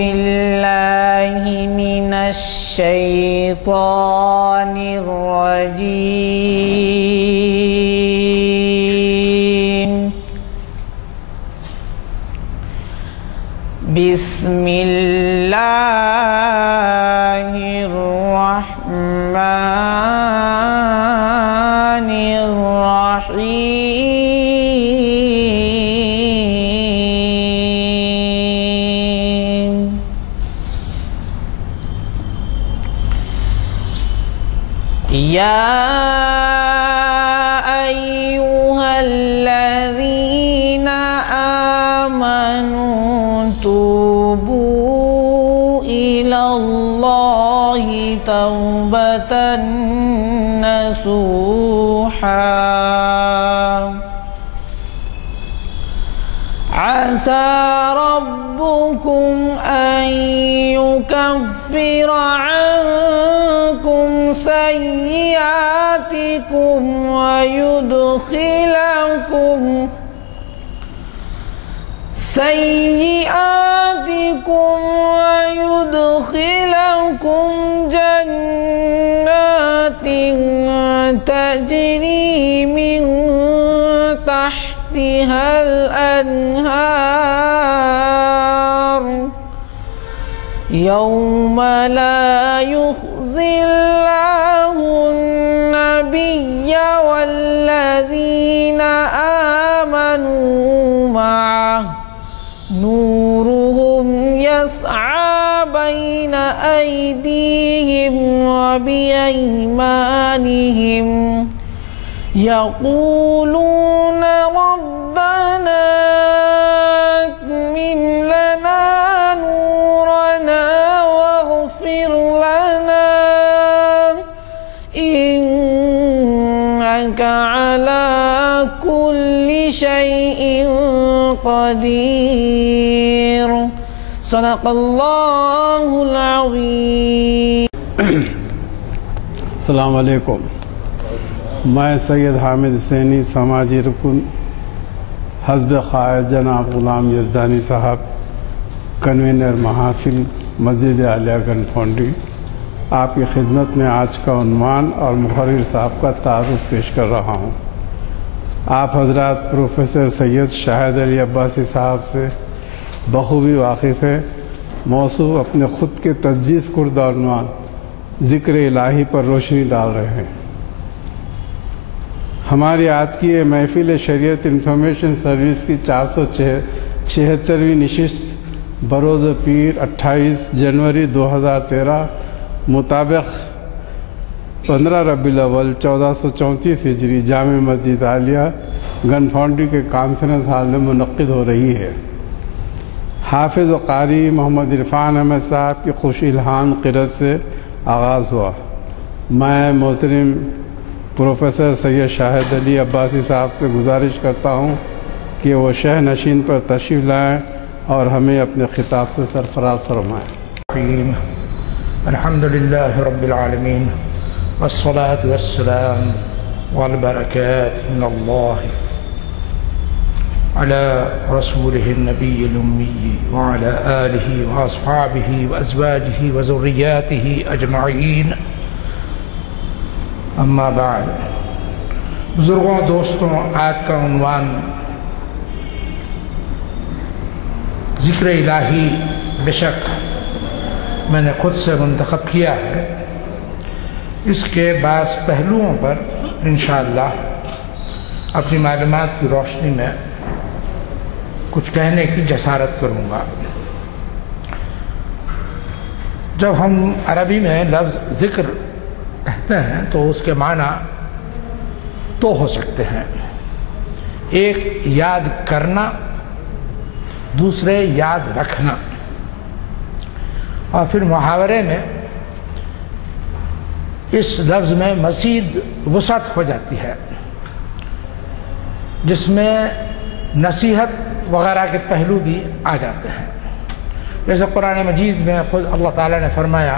بالله من الشيطان الرجيم. بسم الله الرحمن الرحيم. يا أيها الذين آمنوا توبوا إلى الله توبة نصوحا عسى ربكم أن يكفر عنكم سيئاتكم ويدخلكم جنات تجري من تحتها الأنهار يوم لا يخزي الله النبي والذين آمنوا معه نورهم يسعى بين أيديهم وبأيمانهم يقولون ربنا أتمم لنا نورنا واغفر لنا إنك على كل شيء قدير. صدق اللہ العظیم. السلام علیکم. میں سید حامد حسینی سماجی رکن حزب قائد جناب غلام یزدانی صاحب کنوینر محافل مسجد عالیہ گن فاؤنڈری آپ کی خدمت میں آج کا عنوان اور مقرر صاحب کا تعارف پیش کر رہا ہوں. آپ حضرات پروفیسر سید شاہد علی عباسی صاحب سے بخوبی واقف ہے. موضوع اپنے خود کے تجویز کردہ عنوان ذکر الہی پر روشنی ڈال رہے ہیں. ہماری آج کی یہ محفل شریعت انفارمیشن سروس کی 476ویں نشست بروز پیر 28 جنوری 2013 مطابق 15 ربیع الاول 1434 ہجری جامع مسجد عالیہ گن فاؤنڈری کے کانفرنس ہال میں منعقد ہو رہی ہے. حافظ و قاری محمد عرفان احمد صاحب کی خوش الہان قرأت سے آغاز ہوا. میں محترم پروفیسر سید شاہد علی عباسی صاحب سے گزارش کرتا ہوں کہ وہ شہ نشین پر تشریف لائیں اور ہمیں اپنے خطاب سے سرفراز فرمائیں. الحمدللہ رب العالمین والصلاة والسلام والبرکات من اللہ على رسوله النبي الأمي وعلى آله وأصحابه وأزواجه وذرياته أجمعين. اما بعد. بزرگوں دوستوں، آج کا عنوان ذکر الہی بے شک میں نے خود سے منتخب کیا ہے. اس کے بعض پہلوؤں پر انشاءاللہ اپنی معلومات کی روشنی میں کچھ کہنے کی جسارت کروں گا. جب ہم عربی میں لفظ ذکر کہتے ہیں تو اس کے معنی دو ہو سکتے ہیں. ایک یاد کرنا، دوسرے یاد رکھنا. اور پھر محاورے میں اس لفظ میں مزید وسعت ہو جاتی ہے جس میں نصیحت وغیرہ کے پہلو بھی آ جاتے ہیں. جیسے قرآن مجید میں خود اللہ تعالیٰ نے فرمایا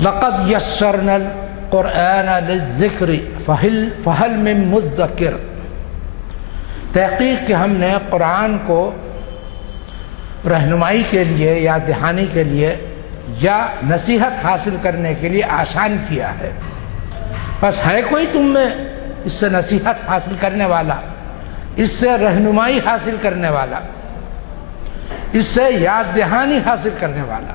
لقد یسرنا القرآن للذکر فہل من مذکر، تحقیق کہ ہم نے قرآن کو رہنمائی کے لیے یا دہانی کے لیے یا نصیحت حاصل کرنے کے لیے آسان کیا ہے۔ بس ہے کوئی تم میں اس سے نصیحت حاصل کرنے والا، اس سے رہنمائی حاصل کرنے والا، اس سے یاد دہانی حاصل کرنے والا؟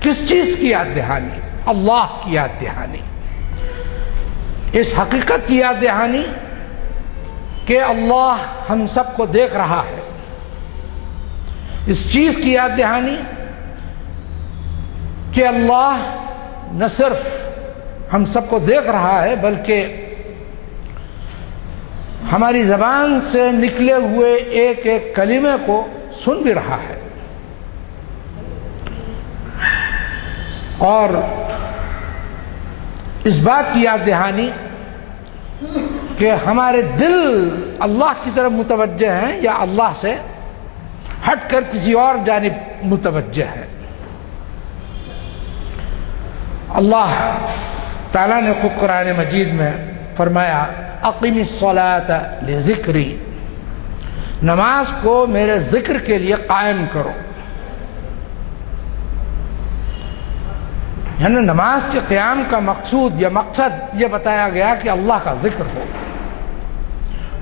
کس چیز کی یاد دہانی؟ اللہ کی یاد دہانی، اس حقیقت کی یاد دہانی کہ اللہ ہم سب کو دیکھ رہا ہے، اس چیز کی یاد دہانی کہ اللہ نہ صرف ہم سب کو دیکھ رہا ہے بلکہ ہماری زبان سے نکلے ہوئے ایک ایک کلمے کو سن بھی رہا ہے، اور اس بات کی یاد دہانی کہ ہمارے دل اللہ کی طرف متوجہ ہیں یا اللہ سے ہٹ کر کسی اور جانب متوجہ ہے۔ اللہ تعالیٰ نے خود قرآن مجید میں فرمایا اقیم الصلاۃ لذکری، نماز کو میرے ذکر کے لیے قائم کرو، یعنی نماز کے قیام کا مقصود یا مقصد یہ بتایا گیا کہ اللہ کا ذکر ہو،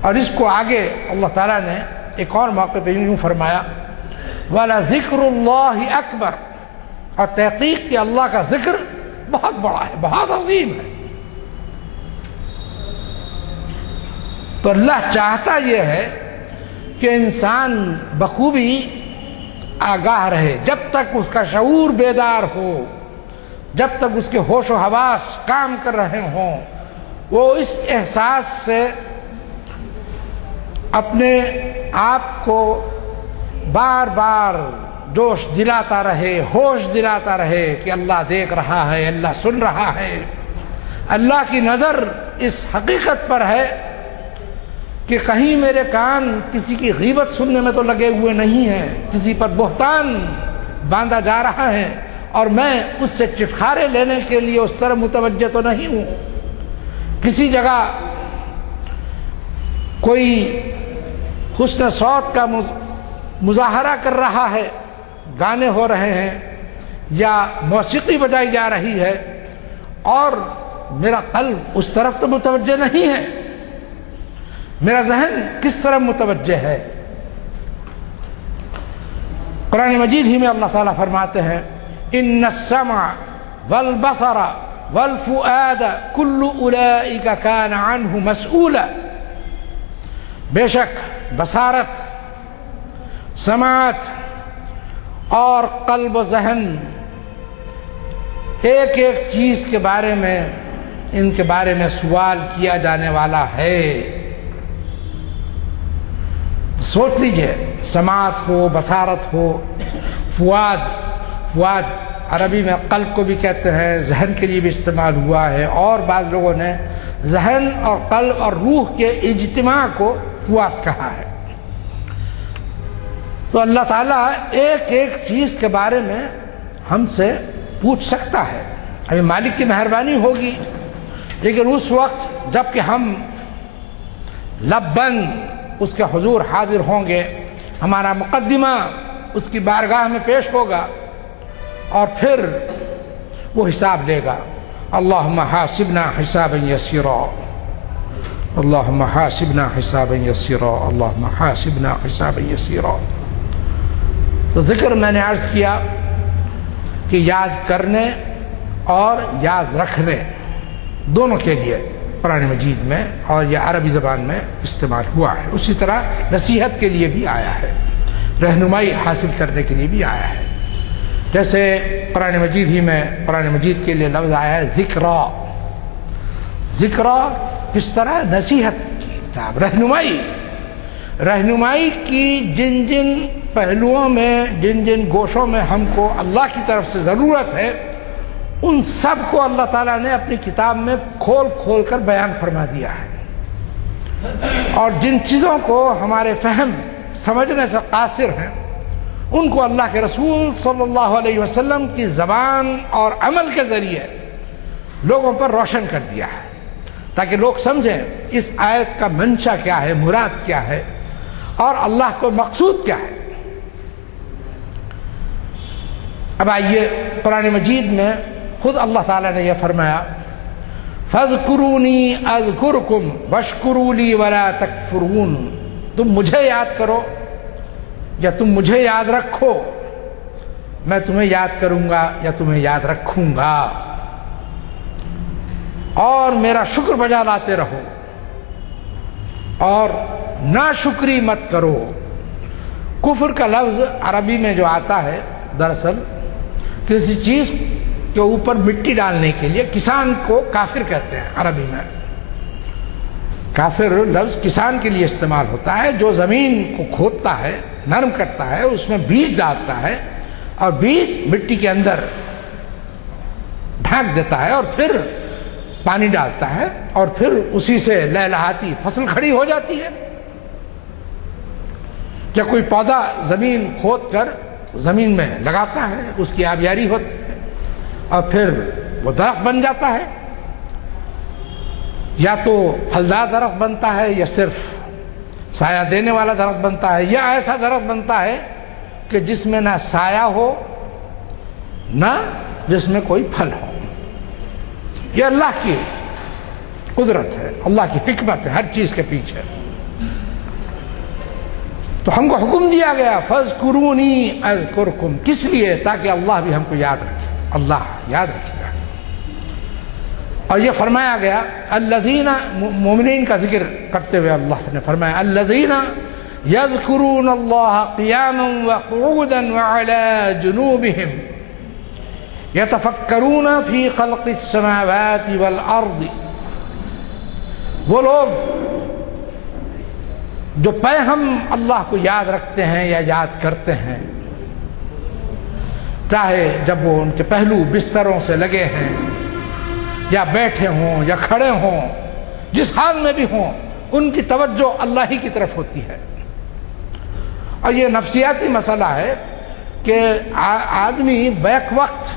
اور اس کو آگے اللہ تعالیٰ نے ایک اور موقع پہ یوں فرمایا وَلَذِكْرُ اللَّهِ أَكْبَرُ، اور تحقیق کہ اللہ کا ذکر بہت بڑا ہے، بہت عظیم ہے۔ تو اللہ چاہتا یہ ہے کہ انسان بخوبی آگاہ رہے، جب تک اس کا شعور بیدار ہو، جب تک اس کے ہوش و حواس کام کر رہے ہوں، وہ اس احساس سے اپنے آپ کو بار بار جوش دلاتا رہے، ہوش دلاتا رہے کہ اللہ دیکھ رہا ہے، اللہ سن رہا ہے، اللہ کی نظر اس حقیقت پر ہے کہ کہیں میرے کان کسی کی غیبت سننے میں تو لگے ہوئے نہیں ہیں، کسی پر بہتان باندھا جا رہا ہے اور میں اس سے چٹخارے لینے کے لیے اس طرح متوجہ تو نہیں ہوں، کسی جگہ کوئی حسن صوت کا مظاہرہ کر رہا ہے، گانے ہو رہے ہیں یا موسیقی بجائی جا رہی ہے اور میرا قلب اس طرف تو متوجہ نہیں ہے، میرا ذہن کس طرف متوجہ ہے؟ قرآن مجید ہی میں اللہ تعالیٰ فرماتے ہیں ان السمع والبصر والفؤاد كل اولئک کان عنہ مسئولا، بے شک بصارت، سماعت اور قلب و ذہن ایک ایک چیز کے بارے میں، ان کے بارے میں سوال کیا جانے والا ہے۔ سوچ لیجئے، سماعت ہو، بصارت ہو، فؤاد عربی میں قلب کو بھی کہتے ہیں، ذہن کے لیے بھی استعمال ہوا ہے، اور بعض لوگوں نے ذہن اور قلب اور روح کے اجتماع کو فؤاد کہا ہے۔ تو اللہ تعالیٰ ایک ایک چیز کے بارے میں ہم سے پوچھ سکتا ہے، ابھی مالک کی مہربانی ہوگی، لیکن اس وقت جب کہ ہم لب بند اس کے حضور حاضر ہوں گے، ہمارا مقدمہ اس کی بارگاہ میں پیش ہوگا اور پھر وہ حساب لے گا۔ اللہم حاسبنا حسابا یسیرا، اللہم حاسبنا حسابا یسیرا، اللہم حاسبنا حسابا یسیرا۔ تو ذکر میں نے عرض کیا کہ یاد کرنے اور یاد رکھنے دونوں کے لیے قرآن مجید میں اور یہ عربی زبان میں استعمال ہوا ہے، اسی طرح نصیحت کے لیے بھی آیا ہے، رہنمائی حاصل کرنے کے لیے بھی آیا ہے۔ جیسے قرآن مجید ہی میں قرآن مجید کے لیے لفظ آیا ہے ذکرا، ذکرا کس طرح؟ نصیحت کی کتاب، رہنمائی کی جن جن پہلوؤں میں، جن جن گوشوں میں ہم کو اللہ کی طرف سے ضرورت ہے، ان سب کو اللہ تعالیٰ نے اپنی کتاب میں کھول کھول کر بیان فرما دیا ہے، اور جن چیزوں کو ہمارے فہم سمجھنے سے قاصر ہیں ان کو اللہ کے رسول صلی اللہ علیہ وسلم کی زبان اور عمل کے ذریعے لوگوں پر روشن کر دیا ہے، تاکہ لوگ سمجھیں اس آیت کا منشا کیا ہے، مراد کیا ہے، اور اللہ کو مقصود کیا ہے۔ اب آئیے قرآن مجید میں خود اللہ تعالیٰ نے یہ فرمایا فَاذْكُرُونِي أَذْكُرْكُمْ وَاشْكُرُوا لِي وَلَا تَكْفُرُونَ، تم مجھے یاد کرو یا تم مجھے یاد رکھو، میں تمہیں یاد کروں گا یا تمہیں یاد رکھوں گا، اور میرا شکر بجا لاتے رہو اور ناشکری مت کرو۔ کفر کا لفظ عربی میں جو آتا ہے دراصل کسی چیز کے اوپر مٹی ڈالنے کے لیے، کسان کو کافر کہتے ہیں عربی میں، کافر لفظ کسان کے لیے استعمال ہوتا ہے جو زمین کو کھودتا ہے، نرم کرتا ہے، اس میں بیج ڈالتا ہے اور بیج مٹی کے اندر ڈھانک دیتا ہے اور پھر پانی ڈالتا ہے اور پھر اسی سے لہلہاتی فصل کھڑی ہو جاتی ہے۔ یا کوئی پودا زمین کھود کر زمین میں لگاتا ہے، اس کی آبیاری ہوتی ہے اور پھر وہ درخت بن جاتا ہے، یا تو پھلدار درخت بنتا ہے یا صرف سایہ دینے والا درخت بنتا ہے، یا ایسا درخت بنتا ہے کہ جس میں نہ سایہ ہو نہ جس میں کوئی پھل ہو۔ یہ اللہ کی قدرت ہے، اللہ کی حکمت ہے ہر چیز کے پیچھے۔ تو ہم کو حکم دیا گیا فَاذْكُرُونِي أَذْكُرْكُمْ، کس لیے؟ تاکہ اللہ بھی ہم کو یاد رکھے، اللہ یاد رکھے گا۔ اور یہ فرمایا گیا الذین، مومنین کا ذکر کرتے ہوئے اللہ نے فرمایا الذین یذکرون اللہ قیاما وقعودا وعلی جنوبہم یتفکرون فی خلق السماوات والارض، وہ لوگ جو ہم اللہ کو یاد رکھتے ہیں یا یاد کرتے ہیں، چاہے جب وہ ان کے پہلو بستروں سے لگے ہیں یا بیٹھے ہوں یا کھڑے ہوں، جس حال میں بھی ہوں، ان کی توجہ اللہ ہی کی طرف ہوتی ہے۔ اور یہ نفسیاتی مسئلہ ہے کہ آدمی بیک وقت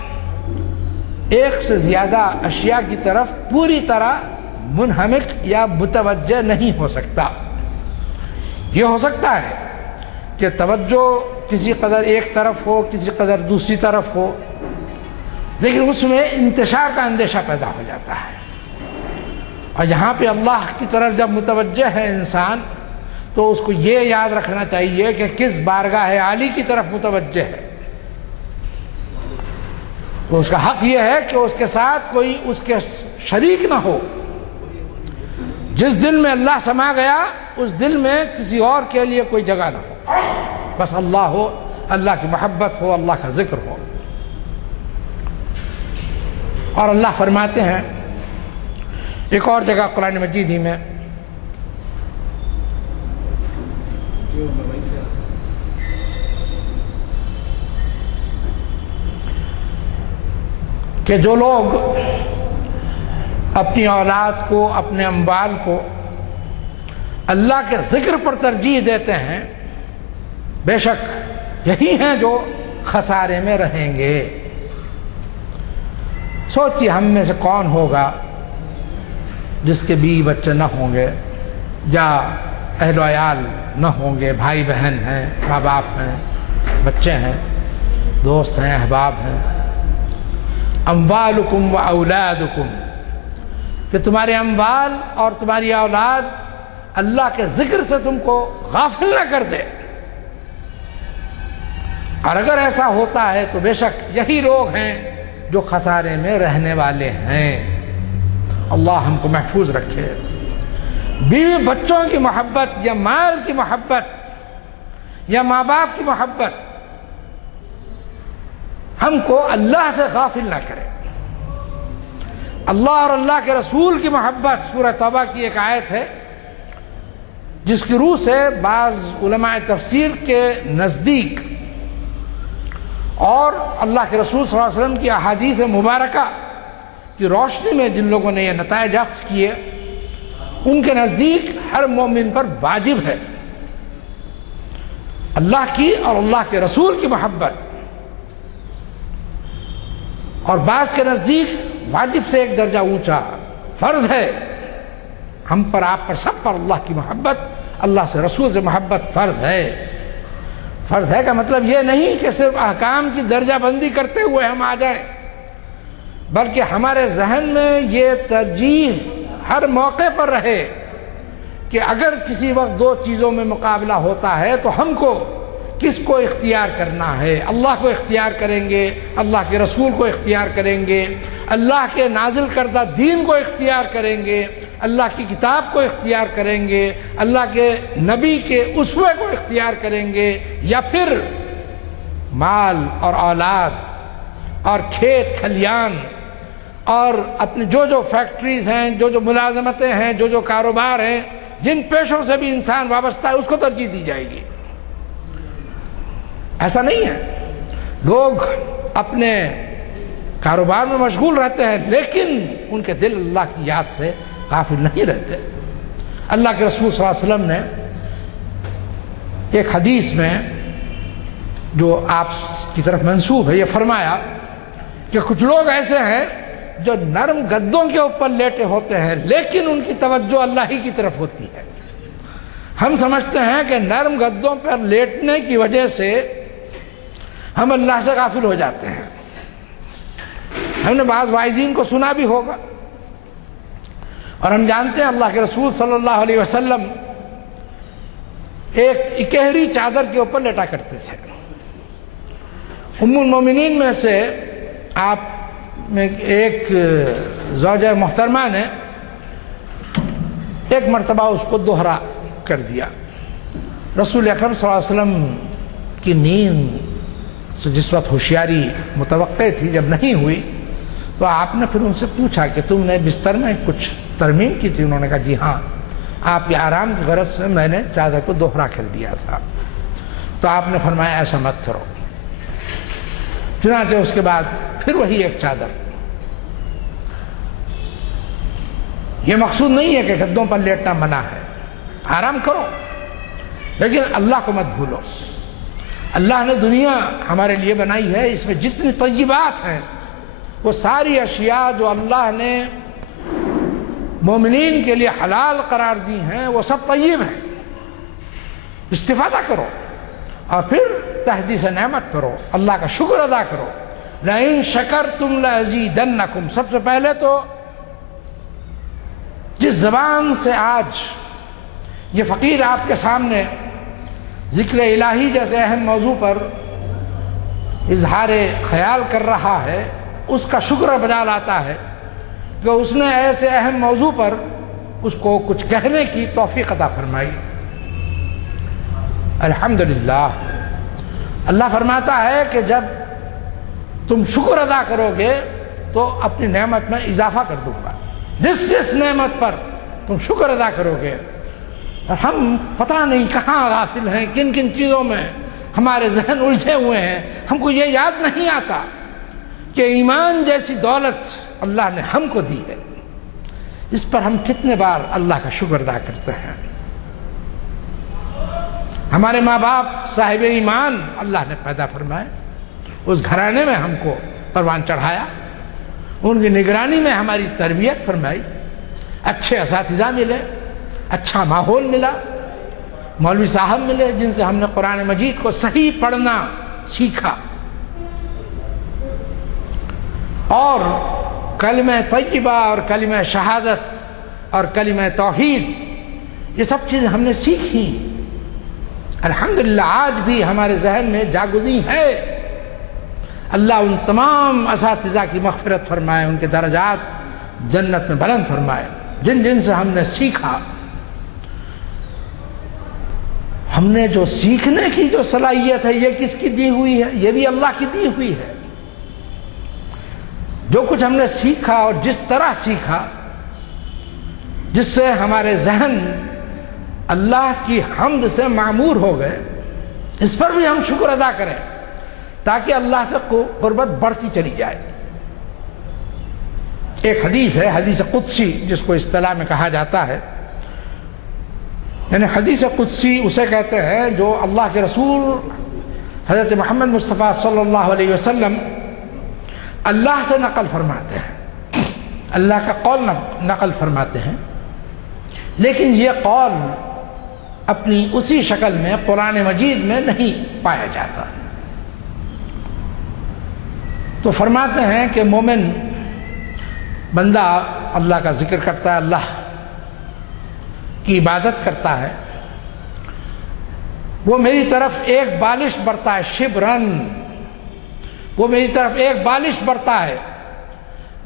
ایک سے زیادہ اشیاء کی طرف پوری طرح منہمک یا متوجہ نہیں ہو سکتا۔ یہ ہو سکتا ہے کہ توجہ کسی قدر ایک طرف ہو، کسی قدر دوسری طرف ہو، لیکن اس میں انتشار کا اندیشہ پیدا ہو جاتا ہے۔ اور یہاں پہ اللہ کی طرف جب متوجہ ہے انسان تو اس کو یہ یاد رکھنا چاہیے کہ کس بارگاہ عالی کی طرف متوجہ ہے۔ تو اس کا حق یہ ہے کہ اس کے ساتھ کوئی اس کے شریک نہ ہو۔ جس دل میں اللہ سما گیا اس دل میں کسی اور کے لیے کوئی جگہ نہ ہو، بس اللہ ہو، اللہ کی محبت ہو، اللہ کا ذکر ہو۔ اور اللہ فرماتے ہیں ایک اور جگہ قرآن مجید ہی میں کہ جو لوگ اپنی اولاد کو، اپنے اموال کو اللہ کے ذکر پر ترجیح دیتے ہیں، بے شک یہی ہیں جو خسارے میں رہیں گے۔ سوچیے ہم میں سے کون ہوگا جس کے بیوی بچے نہ ہوں گے یا اہل و عیال نہ ہوں گے، بھائی بہن ہیں، ماں باپ ہیں، بچے ہیں، دوست ہیں، احباب ہیں۔ اموالکم و اولادکم، کہ تمہارے اموال اور تمہاری اولاد اللہ کے ذکر سے تم کو غافل نہ کر دے۔ اور اگر ایسا ہوتا ہے تو بے شک یہی لوگ ہیں جو خسارے میں رہنے والے ہیں۔ اللہ ہم کو محفوظ رکھے۔ بیوی بچوں کی محبت یا مال کی محبت یا ماں باپ کی محبت ہم کو اللہ سے غافل نہ کرے۔ اللہ اور اللہ کے رسول کی محبت، سورہ توبہ کی ایک آیت ہے جس کی روح سے بعض علماء تفسیر کے نزدیک اور اللہ کے رسول صلی اللہ علیہ وسلم کی احادیث مبارکہ کی روشنی میں جن لوگوں نے یہ نتائج اخذ کیے، ان کے نزدیک ہر مومن پر واجب ہے اللہ کی اور اللہ کے رسول کی محبت، اور بعض کے نزدیک واجب سے ایک درجہ اونچا فرض ہے۔ ہم پر، آپ پر، سب پر اللہ کی محبت، اللہ سے، رسول سے محبت فرض ہے۔ فرض ہے کا مطلب یہ نہیں کہ صرف احکام کی درجہ بندی کرتے ہوئے ہم آ جائیں، بلکہ ہمارے ذہن میں یہ ترجیح ہر موقع پر رہے کہ اگر کسی وقت دو چیزوں میں مقابلہ ہوتا ہے تو ہم کو کس کو اختیار کرنا ہے؟ اللہ کو اختیار کریں گے، اللہ کے رسول کو اختیار کریں گے، اللہ کے نازل کردہ دین کو اختیار کریں گے، اللہ کی کتاب کو اختیار کریں گے، اللہ کے نبی کے اسوے کو اختیار کریں گے، یا پھر مال اور اولاد اور کھیت کھلیان اور اپنے جو فیکٹریز ہیں، جو ملازمتیں ہیں، جو کاروبار ہیں، جن پیشوں سے بھی انسان وابستہ ہے، اس کو ترجیح دی جائے گی؟ ایسا نہیں ہے۔ لوگ اپنے کاروبار میں مشغول رہتے ہیں لیکن ان کے دل اللہ کی یاد سے غافل نہیں رہتے۔ اللہ کے رسول صلی اللہ علیہ وسلم نے ایک حدیث میں جو آپ کی طرف منسوب ہے یہ فرمایا کہ کچھ لوگ ایسے ہیں جو نرم گدوں کے اوپر لیٹے ہوتے ہیں لیکن ان کی توجہ اللہ ہی کی طرف ہوتی ہے۔ ہم سمجھتے ہیں کہ نرم گدوں پر لیٹنے کی وجہ سے ہم اللہ سے غافل ہو جاتے ہیں۔ ہم نے بعض واعظین کو سنا بھی ہوگا اور ہم جانتے ہیں اللہ کے رسول صلی اللہ علیہ وسلم ایک اکہری چادر کے اوپر لیٹا کرتے تھے۔ ام المومنین میں سے آپ میں ایک زوجہ محترمہ نے ایک مرتبہ اس کو دوہرا کر دیا۔ رسول اکرم صلی اللہ علیہ وسلم کی نیند سے جس وقت ہوشیاری متوقع تھی جب نہیں ہوئی تو آپ نے پھر ان سے پوچھا کہ تم نے بستر میں کچھ ترمیم کی تھی؟ انہوں نے کہا جی ہاں، آپ کے آرام کی غرض سے میں نے چادر کو دوہرا کر دیا تھا۔ تو آپ نے فرمایا ایسا مت کرو۔ چنانچہ اس کے بعد پھر وہی ایک چادر۔ یہ مقصود نہیں ہے کہ گدوں پر لیٹنا منع ہے، آرام کرو، لیکن اللہ کو مت بھولو۔ اللہ نے دنیا ہمارے لیے بنائی ہے، اس میں جتنی طیبات ہیں وہ ساری اشیاء جو اللہ نے مومنین کے لیے حلال قرار دی ہیں وہ سب طیب ہیں۔ استفادہ کرو اور پھر تحدیث نعمت کرو، اللہ کا شکر ادا کرو۔ لَإِن شَكَرْتُمْ لَأَزِيدَنَّكُمْ۔ سب سے پہلے تو جس زبان سے آج یہ فقیر آپ کے سامنے ذکر الہی جیسے اہم موضوع پر اظہار خیال کر رہا ہے اس کا شکر بجا لاتا ہے کہ اس نے ایسے اہم موضوع پر اس کو کچھ کہنے کی توفیق عطا فرمائی۔ الحمدللہ۔ اللہ فرماتا ہے کہ جب تم شکر ادا کرو گے تو اپنی نعمت میں اضافہ کر دوں گا۔ جس نعمت پر تم شکر ادا کرو گے۔ اور ہم پتہ نہیں کہاں غافل ہیں، کن چیزوں میں ہمارے ذہن الجھے ہوئے ہیں، ہم کو یہ یاد نہیں آتا کہ ایمان جیسی دولت اللہ نے ہم کو دی ہے، اس پر ہم کتنے بار اللہ کا شکر ادا کرتے ہیں۔ ہمارے ماں باپ صاحب ایمان اللہ نے پیدا فرمائے، اس گھرانے میں ہم کو پروان چڑھایا، ان کی نگرانی میں ہماری تربیت فرمائی، اچھے اساتذہ ملے، اچھا ماحول ملا، مولوی صاحب ملے جن سے ہم نے قرآن مجید کو صحیح پڑھنا سیکھا، اور کلمہ طیبہ اور کلمہ شہادت اور کلمہ توحید یہ سب چیزیں ہم نے سیکھی۔ الحمدللہ آج بھی ہمارے ذہن میں جاگزی ہے۔ اللہ ان تمام اساتذہ کی مغفرت فرمائے، ان کے درجات جنت میں بلند فرمائے جن سے ہم نے سیکھا۔ ہم نے جو سیکھنے کی جو صلاحیت ہے یہ کس کی دی ہوئی ہے؟ یہ بھی اللہ کی دی ہوئی ہے۔ جو کچھ ہم نے سیکھا اور جس طرح سیکھا جس سے ہمارے ذہن اللہ کی حمد سے معمور ہو گئے، اس پر بھی ہم شکر ادا کریں تاکہ اللہ سے قربت بڑھتی چلی جائے۔ ایک حدیث ہے، حدیث قدسی جس کو اصطلاح میں کہا جاتا ہے، یعنی حدیث قدسی اسے کہتے ہیں جو اللہ کے رسول حضرت محمد مصطفیٰ صلی اللہ علیہ وسلم اللہ سے نقل فرماتے ہیں، اللہ کا قول نقل فرماتے ہیں، لیکن یہ قول اپنی اسی شکل میں قرآن مجید میں نہیں پایا جاتا۔ تو فرماتے ہیں کہ مومن بندہ اللہ کا ذکر کرتا ہے، اللہ کی عبادت کرتا ہے، وہ میری طرف ایک بالش برتا ہے، شبرن، وہ میری طرف ایک بالش برتا ہے،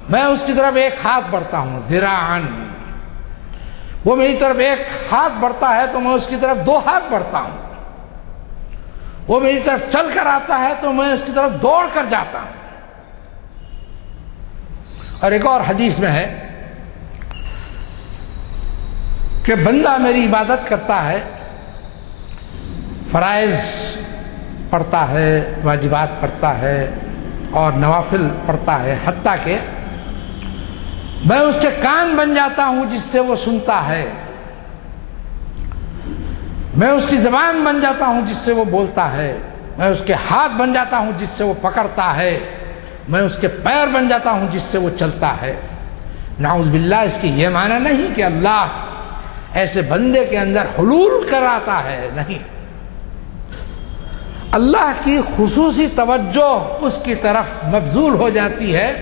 میں اس کی طرف ایک ہاتھ بڑھتا ہوں، ذراعن، وہ میری طرف ایک ہاتھ بڑھتا ہے تو میں اس کی طرف 2 ہاتھ بڑھتا ہوں، وہ میری طرف چل کر آتا ہے تو میں اس کی طرف دوڑ کر جاتا ہوں۔ اور ایک اور حدیث میں ہے کہ بندہ میری عبادت کرتا ہے، فرائض پڑھتا ہے، واجبات پڑھتا ہے اور نوافل پڑھتا ہے، حتیٰ کہ میں اس کے کان بن جاتا ہوں جس سے وہ سنتا ہے، میں اس کی زبان بن جاتا ہوں جس سے وہ بولتا ہے، میں اس کے ہاتھ بن جاتا ہوں جس سے وہ پکڑتا ہے، میں اس کے پیر بن جاتا ہوں جس سے وہ چلتا ہے۔ نعوذ باللہ، اس کی یہ معنی نہیں کہ اللہ ایسے بندے کے اندر حلول کراتا ہے، نہیں، اللہ کی خصوصی توجہ اس کی طرف مبذول ہو جاتی ہے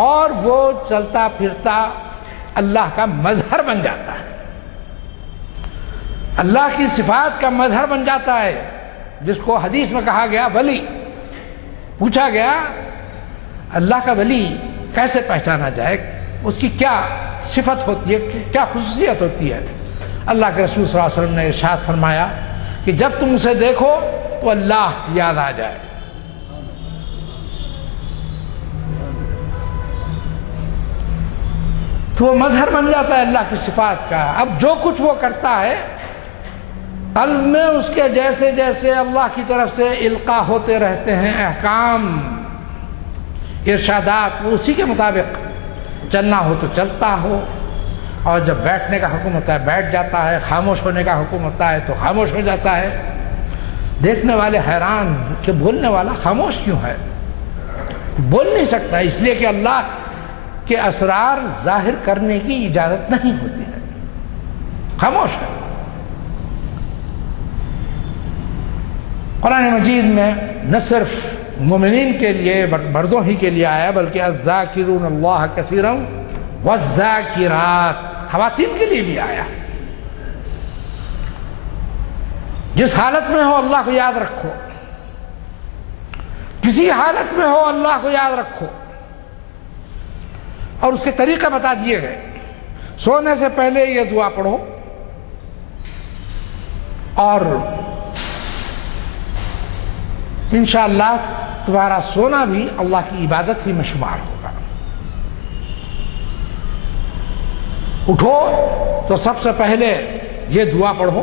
اور وہ چلتا پھرتا اللہ کا مظہر بن جاتا ہے، اللہ کی صفات کا مظہر بن جاتا ہے، جس کو حدیث میں کہا گیا ولی۔ پوچھا گیا اللہ کا ولی کیسے پہچانا جائے، اس کی کیا صفت ہوتی ہے، کیا خصوصیت ہوتی ہے؟ اللہ کے رسول صلی اللہ علیہ وسلم نے ارشاد فرمایا کہ جب تم اسے دیکھو تو اللہ یاد آ جائے، تو وہ مظہر بن جاتا ہے اللہ کی صفات کا۔ اب جو کچھ وہ کرتا ہے قلب میں اس کے جیسے جیسے اللہ کی طرف سے القاء ہوتے رہتے ہیں احکام، ارشادات، وہ اسی کے مطابق چلنا ہو تو چلتا ہو، اور جب بیٹھنے کا حکم ہوتا ہے بیٹھ جاتا ہے، خاموش ہونے کا حکم ہوتا ہے تو خاموش ہو جاتا ہے۔ دیکھنے والے حیران کہ بولنے والا خاموش کیوں ہے، بول نہیں سکتا، اس لیے کہ اللہ کے اسرار ظاہر کرنے کی اجازت نہیں ہوتی ہے، خاموش ہے۔ قرآن مجید میں نہ صرف مومنین کے لیے، مردوں ہی کے لیے آیا، بلکہ الذاکرون اللہ کثیرا والذاکرات، خواتین کے لیے بھی آیا۔ جس حالت میں ہو اللہ کو یاد رکھو، کسی حالت میں ہو اللہ کو یاد رکھو، اور اس کے طریقے بتا دیے گئے۔ سونے سے پہلے یہ دعا پڑھو، اور انشاءاللہ تمہارا سونا بھی اللہ کی عبادت ہی میں شمار ہوگا۔ اٹھو تو سب سے پہلے یہ دعا پڑھو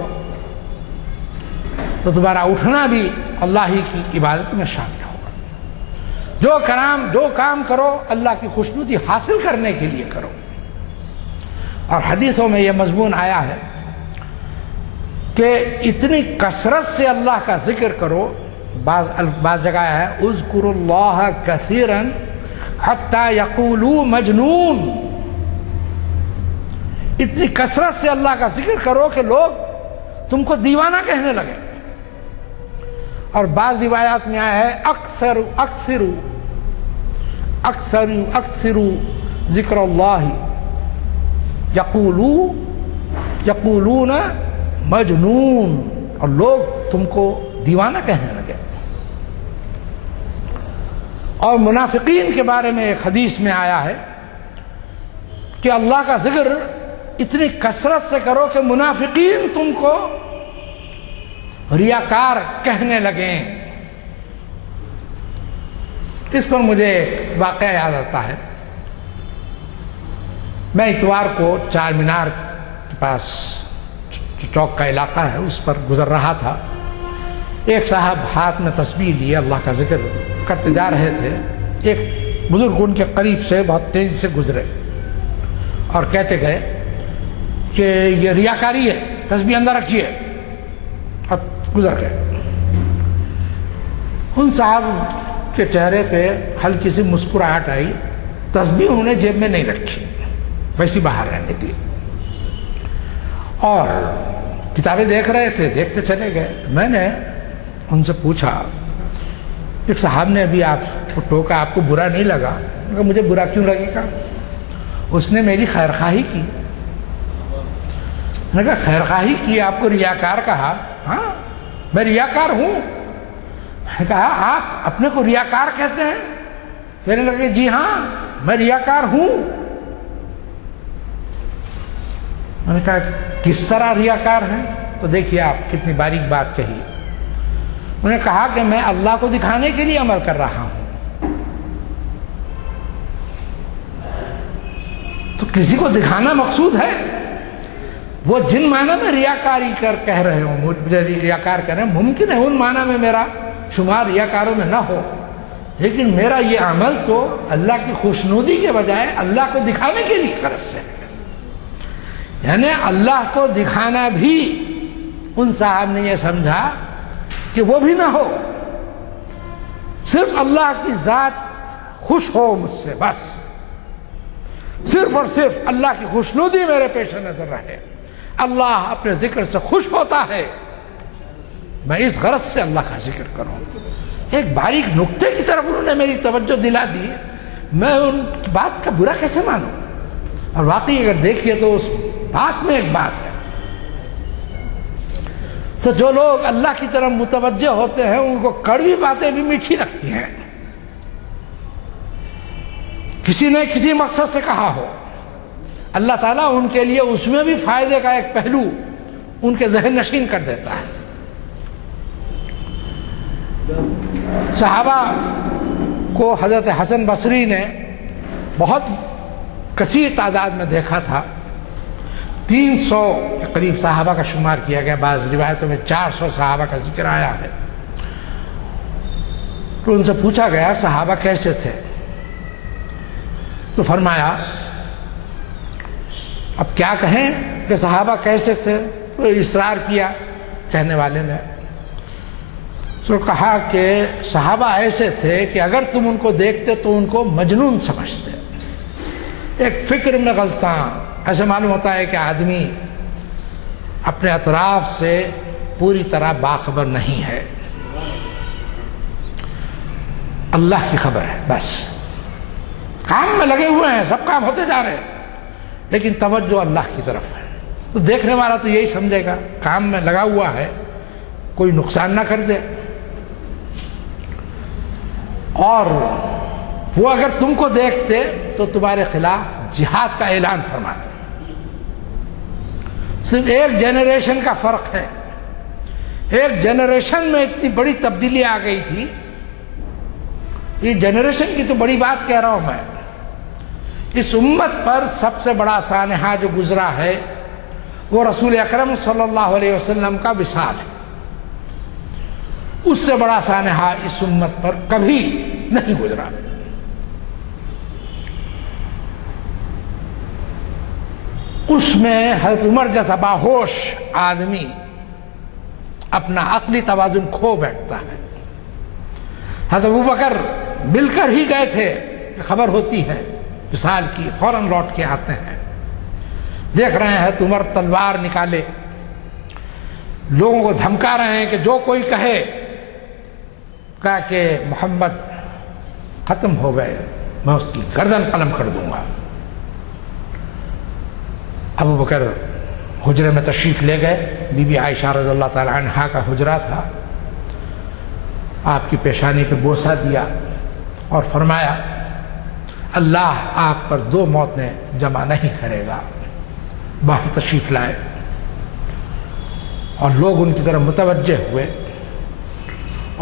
تو تمہارا اٹھنا بھی اللہ ہی کی عبادت میں شامل ہوگا۔ جو کام کرو اللہ کی خوشنودی حاصل کرنے کے لیے کرو۔ اور حدیثوں میں یہ مضمون آیا ہے کہ اتنی کثرت سے اللہ کا ذکر کرو، بعض جگہ ہے اذکروا اللہ کثیرا حتی یقولوا مجنون، اتنی کثرت سے اللہ کا ذکر کرو کہ لوگ تم کو دیوانہ کہنے لگے۔ اور بعض روایات میں آیا ہے اکثروا ذکر اللہ یقولون مجنون، اور لوگ تم کو دیوانہ کہنے لگے۔ اور منافقین کے بارے میں ایک حدیث میں آیا ہے کہ اللہ کا ذکر اتنی کثرت سے کرو کہ منافقین تم کو ریاکار کہنے لگیں۔ اس پر مجھے ایک واقعہ یاد آتا ہے۔ میں اتوار کو چار مینار کے پاس چوک کا علاقہ ہے، اس پر گزر رہا تھا۔ ایک صاحب ہاتھ میں تسبیح لیے اللہ کا ذکر کرتے جا رہے تھے۔ ایک بزرگ ان کے قریب سے بہت تیزی سے گزرے اور کہتے گئے کہ یہ ریاکاری ہے، تسبیح اندر رکھیے، اور گزر گئے۔ ان صاحب کے چہرے پہ ہلکی سی مسکراہٹ آئی، تسبیح انہوں نے جیب میں نہیں رکھی، ویسی باہر رہنے دی، اور کتابیں دیکھ رہے تھے، دیکھتے چلے گئے۔ میں نے ان سے پوچھا، ایک صاحب نے ابھی آپ کو ٹوکا، آپ کو برا نہیں لگا؟ میں کہا مجھے برا کیوں لگے گا؟ اس نے میری خیر خواہی کی۔ میں نے کہا خیر خواہی کی، آپ کو ریاکار کہا؟ ہاں میں ریاکار ہوں۔ میں نے کہا آپ اپنے کو ریاکار کہتے ہیں؟ کہنے لگے جی ہاں میں ریاکار ہوں۔ میں نے کہا کس طرح ریاکار ہیں؟ تو دیکھیے آپ کتنی باریک بات کہی۔ انہوں نے کہا کہ میں اللہ کو دکھانے کے لیے عمل کر رہا ہوں۔ تو کسی کو دکھانا مقصود ہے؟ وہ جن معنی میں ریاکاری کہہ رہے ہوں، مجھے ریاکار کہہ رہے ہیں، ممکن ہے ان معنی میں میرا شمار ریاکاروں میں نہ ہو، لیکن میرا یہ عمل تو اللہ کی خوشنودی کے بجائے اللہ کو دکھانے کے لیے غرض سے ہے۔ یعنی اللہ کو دکھانا بھی ان صاحب نے یہ سمجھا کہ وہ بھی نہ ہو، صرف اللہ کی ذات خوش ہو مجھ سے، بس صرف اور صرف اللہ کی خوشنودی میرے پیش نظر رہے، اللہ اپنے ذکر سے خوش ہوتا ہے، میں اس غرض سے اللہ کا ذکر کروں۔ ایک باریک نکتے کی طرف انہوں نے میری توجہ دلا دی، میں ان کی بات کا برا کیسے مانوں؟ اور واقعی اگر دیکھیے تو اس بات میں ایک بات ہے۔ تو جو لوگ اللہ کی طرف متوجہ ہوتے ہیں ان کو کڑوی باتیں بھی میٹھی لگتی ہیں۔ کسی نے کسی مقصد سے کہا ہو، اللہ تعالیٰ ان کے لیے اس میں بھی فائدے کا ایک پہلو ان کے ذہن نشین کر دیتا ہے۔ صحابہ کو حضرت حسن بصری نے بہت کثیر تعداد میں دیکھا تھا، 300 کے قریب صحابہ کا شمار کیا گیا، بعض روایتوں میں 400 صحابہ کا ذکر آیا ہے۔ تو ان سے پوچھا گیا صحابہ کیسے تھے؟ تو فرمایا اب کیا کہیں کہ صحابہ کیسے تھے؟ تو اصرار کیا کہنے والے نے، تو کہا کہ صحابہ ایسے تھے کہ اگر تم ان کو دیکھتے تو ان کو مجنون سمجھتے، ایک فکر میں غلطاں۔ ایسے معلوم ہوتا ہے کہ آدمی اپنے اطراف سے پوری طرح باخبر نہیں ہے، اللہ کی خبر ہے، بس کام میں لگے ہوئے ہیں، سب کام ہوتے جا رہے ہیں، لیکن توجہ اللہ کی طرف ہے۔ تو دیکھنے والا تو یہی سمجھے گا کام میں لگا ہوا ہے، کوئی نقصان نہ کر دے، اور وہ اگر تم کو دیکھتے تو تمہارے خلاف جہاد کا اعلان فرماتے۔ صرف ایک جنریشن کا فرق ہے، ایک جنریشن میں اتنی بڑی تبدیلی آ گئی تھی۔ یہ جنریشن کی تو بڑی بات کہہ رہا ہوں میں، اس امت پر سب سے بڑا سانحہ جو گزرا ہے وہ رسول اکرم صلی اللہ علیہ وسلم کا وصال ہے۔ اس سے بڑا سانحہ اس امت پر کبھی نہیں گزرا۔ اس میں حضرت عمر جیسا باہوش آدمی اپنا عقلی توازن کھو بیٹھتا ہے۔ حضرت ابوبکر مل کر ہی گئے تھے کہ خبر ہوتی ہے وصال کی، فوراً لوٹ کے آتے ہیں، دیکھ رہے ہیں حضرت عمر تلوار نکالے، لوگوں کو دھمکا رہے ہیں کہ جو کوئی کہے کہا کہ محمد ختم ہو گئے میں اس کی گردن قلم کر دوں گا۔ ابو بکر حجرے میں تشریف لے گئے، بی بی عائشہ رضی اللہ تعالی عنہا کا حجرہ تھا، آپ کی پیشانی پہ بوسہ دیا اور فرمایا اللہ آپ پر 2 موتیں جمع نہیں کرے گا۔ باہر تشریف لائے اور لوگ ان کی طرف متوجہ ہوئے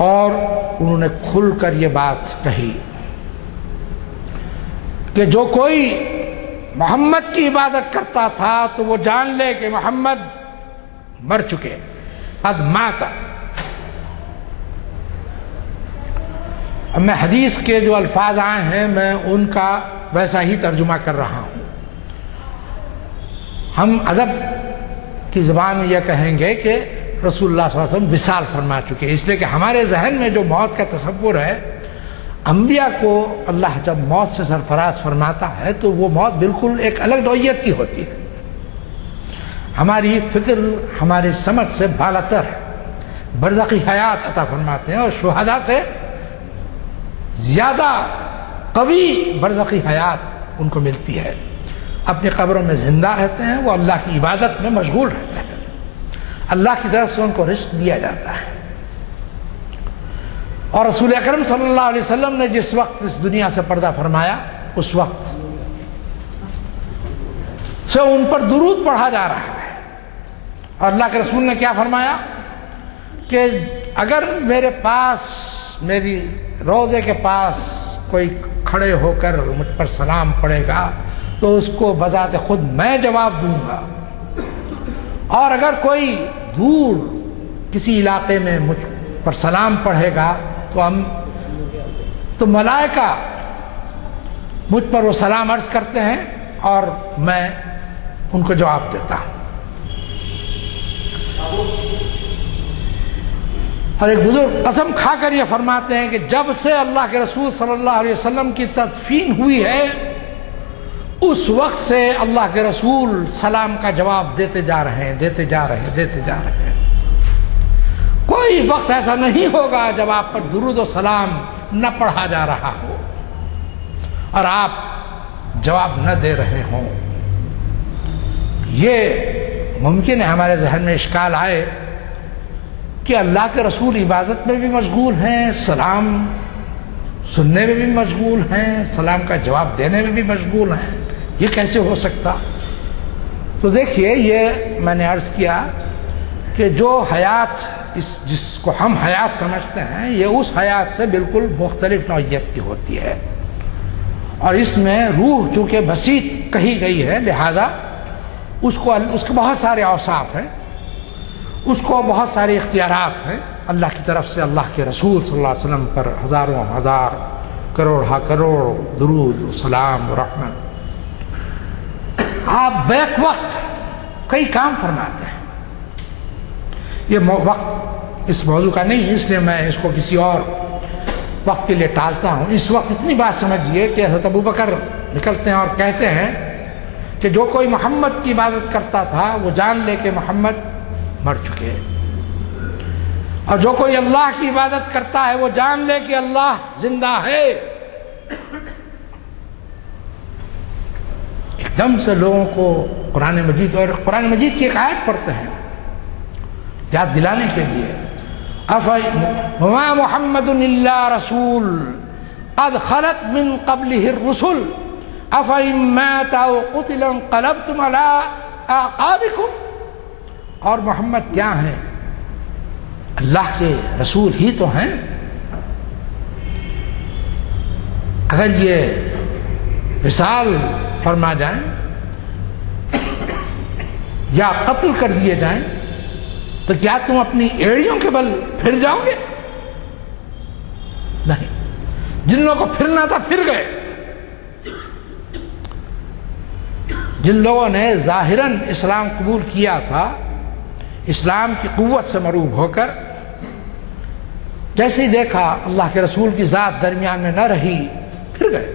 اور انہوں نے کھل کر یہ بات کہی کہ جو کوئی محمد کی عبادت کرتا تھا تو وہ جان لے کہ محمد مر چکے، قد مات۔ اب میں حدیث کے جو الفاظ آئے ہیں میں ان کا ویسا ہی ترجمہ کر رہا ہوں۔ ہم ادب کی زبان میں یہ کہیں گے کہ رسول اللہ صلی اللہ علیہ وسلم وصال فرما چکے، اس لیے کہ ہمارے ذہن میں جو موت کا تصور ہے، انبیاء کو اللہ جب موت سے سرفراز فرماتا ہے تو وہ موت بالکل ایک الگ نوعیت کی ہوتی ہے۔ ہماری فکر ہماری سمجھ سے بالاتر ہے، برزخی حیات عطا فرماتے ہیں، اور شہداء سے زیادہ قوی برزخی حیات ان کو ملتی ہے، اپنی قبروں میں زندہ رہتے ہیں، وہ اللہ کی عبادت میں مشغول رہتے ہیں، اللہ کی طرف سے ان کو رزق دیا جاتا ہے۔ اور رسول اکرم صلی اللہ علیہ وسلم نے جس وقت اس دنیا سے پردہ فرمایا، اس وقت سے ان پر درود پڑھا جا رہا ہے، اور اللہ کے رسول نے کیا فرمایا کہ اگر میرے پاس، میری روضے کے پاس کوئی کھڑے ہو کر مجھ پر سلام پڑھے گا تو اس کو بذات خود میں جواب دوں گا، اور اگر کوئی دور کسی علاقے میں مجھ پر سلام پڑھے گا تو ملائکہ مجھ پر وہ سلام عرض کرتے ہیں اور میں ان کو جواب دیتا ہوں۔ اور ایک بزرگ قسم کھا کر یہ فرماتے ہیں کہ جب سے اللہ کے رسول صلی اللہ علیہ وسلم کی تدفین ہوئی ہے، اس وقت سے اللہ کے رسول سلام کا جواب دیتے جا رہے ہیں، دیتے جا رہے ہیں، دیتے جا رہے ہیں۔ کوئی وقت ایسا نہیں ہوگا جب آپ پر درود و سلام نہ پڑھا جا رہا ہو اور آپ جواب نہ دے رہے ہوں۔ یہ ممکن ہے ہمارے ذہن میں اشکال آئے کہ اللہ کے رسول عبادت میں بھی مشغول ہیں، سلام سننے میں بھی مشغول ہیں، سلام کا جواب دینے میں بھی مشغول ہیں، یہ کیسے ہو سکتا؟ تو دیکھیے، یہ میں نے عرض کیا کہ جو حیات جس کو ہم حیات سمجھتے ہیں، یہ اس حیات سے بالکل مختلف نوعیت کی ہوتی ہے، اور اس میں روح چونکہ بسیط کہی گئی ہے، لہذا اس کے بہت سارے اوصاف ہیں، اس کو بہت سارے اختیارات ہیں اللہ کی طرف سے۔ اللہ کے رسول صلی اللہ علیہ وسلم پر ہزاروں ہزار، کروڑ کروڑ درود و سلام و رحمت۔ آپ بیک وقت کئی کام فرماتے ہیں۔ یہ وقت اس موضوع کا نہیں، اس لیے میں اس کو کسی اور وقت کے لیے ٹالتا ہوں۔ اس وقت اتنی بات سمجھیے کہ حضرت ابوبکر نکلتے ہیں اور کہتے ہیں کہ جو کوئی محمد کی عبادت کرتا تھا وہ جان لے کہ محمد مر چکے، اور جو کوئی اللہ کی عبادت کرتا ہے وہ جان لے کہ اللہ زندہ ہے۔ ایک دم سے لوگوں کو قرآن مجید، اور قرآن مجید کی ایک آیت پڑھتے ہیں یاد دلانے کے لیے، وَمَا مُحَمَّدٌ إِلَّا رَسُولٌ قَدْ خَلَتْ مِن قَبْلِهِ الرُّسُلُ أَفَإِن مَاتَ أَوْ قُتِلَ انقلبتم عَلَىٰ أَعْقَابِكُمْ۔ اور محمد کیا ہیں؟ اللہ کے رسول ہی تو ہیں۔ اگر یہ وصال فرما جائیں یا قتل کر دیے جائیں تو کیا تم اپنی ایڑیوں کے بل پھر جاؤ گے؟ نہیں، جن لوگوں کو پھرنا تھا پھر گئے۔ جن لوگوں نے ظاہراً اسلام قبول کیا تھا، اسلام کی قوت سے مروب ہو کر، جیسے ہی دیکھا اللہ کے رسول کی ذات درمیان میں نہ رہی، پھر گئے۔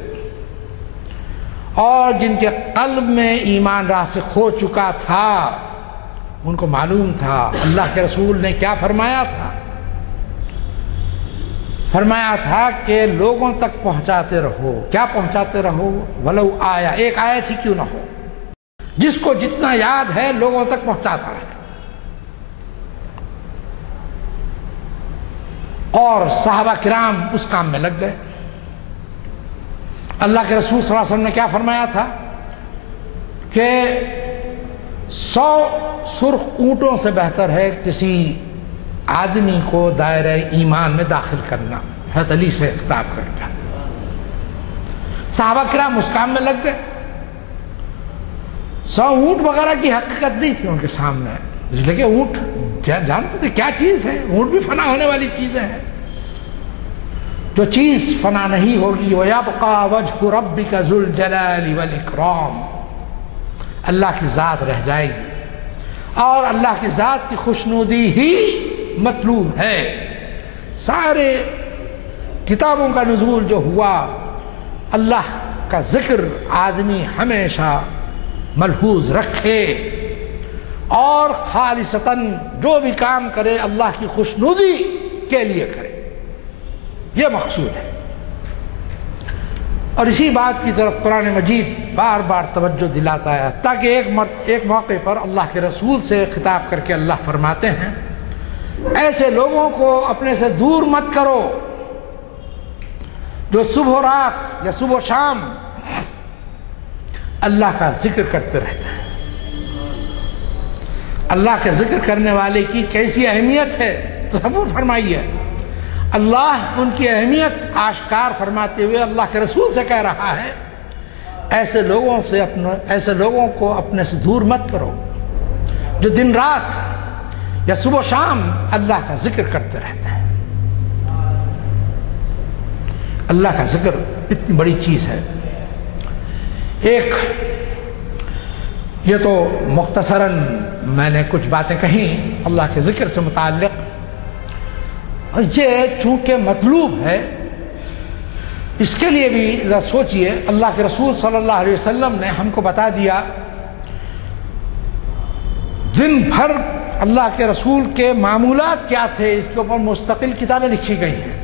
اور جن کے قلب میں ایمان راسخ ہو چکا تھا، ان کو معلوم تھا اللہ کے رسول نے کیا فرمایا تھا۔ فرمایا تھا کہ لوگوں تک پہنچاتے رہو۔ کیا پہنچاتے رہو؟ ولو آیا، ایک آیت ہی کیوں نہ ہو، جس کو جتنا یاد ہے لوگوں تک پہنچاتا رہے۔ اور صحابہ کرام اس کام میں لگ گئے۔ اللہ کے رسول صلی اللہ علیہ وسلم نے کیا فرمایا تھا کہ 100 سرخ اونٹوں سے بہتر ہے کسی آدمی کو دائرہ ایمان میں داخل کرنا، حضرت علی سے خطاب کر کے۔ صحابہ کرام اس کام میں لگ گئے۔ 100 اونٹ وغیرہ کی حقیقت نہیں تھی ان کے سامنے، اس لیے کہ اونٹ جانتے تھے کیا چیز ہے، اونٹ بھی فنا ہونے والی چیزیں ہیں۔ جو چیز فنا نہیں ہوگی، وَيَبْقَى وَجْهُ رَبِّكَ ذُو الْجَلَالِ وَالْإِكْرَامِ، اللہ کی ذات رہ جائے گی، اور اللہ کی ذات کی خوشنودی ہی مطلوب ہے۔ سارے کتابوں کا نزول جو ہوا، اللہ کا ذکر آدمی ہمیشہ ملحوظ رکھے اور خالصتاً جو بھی کام کرے اللہ کی خوشنودی کے لیے کرے، یہ مقصود ہے۔ اور اسی بات کی طرف قرآن مجید بار بار توجہ دلاتا ہے، تاکہ ایک موقع پر اللہ کے رسول سے خطاب کر کے اللہ فرماتے ہیں ایسے لوگوں کو اپنے سے دور مت کرو جو صبح و رات یا صبح و شام اللہ کا ذکر کرتے رہتے ہیں۔ اللہ کے ذکر کرنے والے کی کیسی اہمیت ہے تصور فرمائیے۔ اللہ ان کی اہمیت آشکار فرماتے ہوئے اللہ کے رسول سے کہہ رہا ہے ایسے لوگوں کو اپنے سے دور مت کرو جو دن رات یا صبح و شام اللہ کا ذکر کرتے رہتے ہیں۔ اللہ کا ذکر اتنی بڑی چیز ہے۔ ایک یہ تو مختصراً میں نے کچھ باتیں کہیں اللہ کے ذکر سے متعلق، اور یہ چونکہ مطلوب ہے اس کے لیے بھی ذرا سوچئے، اللہ کے رسول صلی اللہ علیہ وسلم نے ہم کو بتا دیا، دن بھر اللہ کے رسول کے معمولات کیا تھے، اس کے اوپر مستقل کتابیں لکھی گئی ہیں۔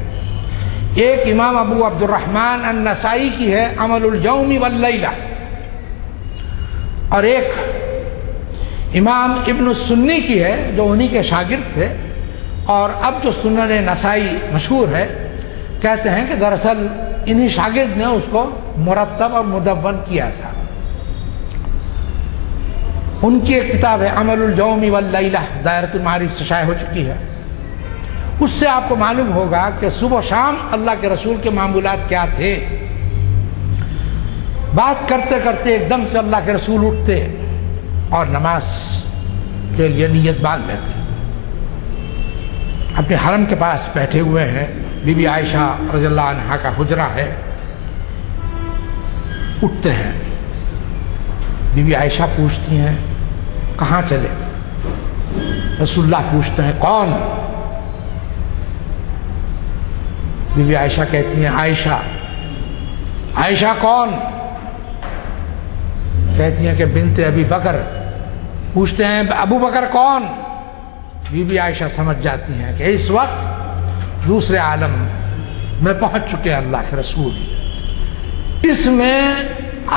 ایک امام ابو عبد الرحمن النسائی کی ہے عمل الیوم واللیلہ، اور ایک امام ابن السنی کی ہے جو انہی کے شاگرد تھے، اور اب جو سنن نسائی مشہور ہے، کہتے ہیں کہ دراصل انہی شاگرد نے اس کو مرتب اور مدون کیا تھا۔ ان کی ایک کتاب ہے عمل الیوم واللیلہ، دائرۃ المعارف سے شائع ہو چکی ہے۔ اس سے آپ کو معلوم ہوگا کہ صبح و شام اللہ کے رسول کے معمولات کیا تھے۔ بات کرتے کرتے ایک دم سے اللہ کے رسول اٹھتے اور نماز کے لیے نیت باندھ لیتے، اپنے حرم کے پاس بیٹھے ہوئے ہیں، بی بی عائشہ رضی اللہ عنہا کا حجرہ ہے، اٹھتے ہیں، بی بی عائشہ پوچھتی ہیں کہاں چلے؟ رسول اللہ پوچھتے ہیں کون؟ بی بی عائشہ کہتی ہیں عائشہ۔ عائشہ کون؟ کہتی ہیں کہ بنت ابی بکر۔ پوچھتے ہیں ابو بکر کون؟ بی بی عائشہ سمجھ جاتی ہیں کہ اس وقت دوسرے عالم میں پہنچ چکے ہیں اللہ کے رسول۔ اس میں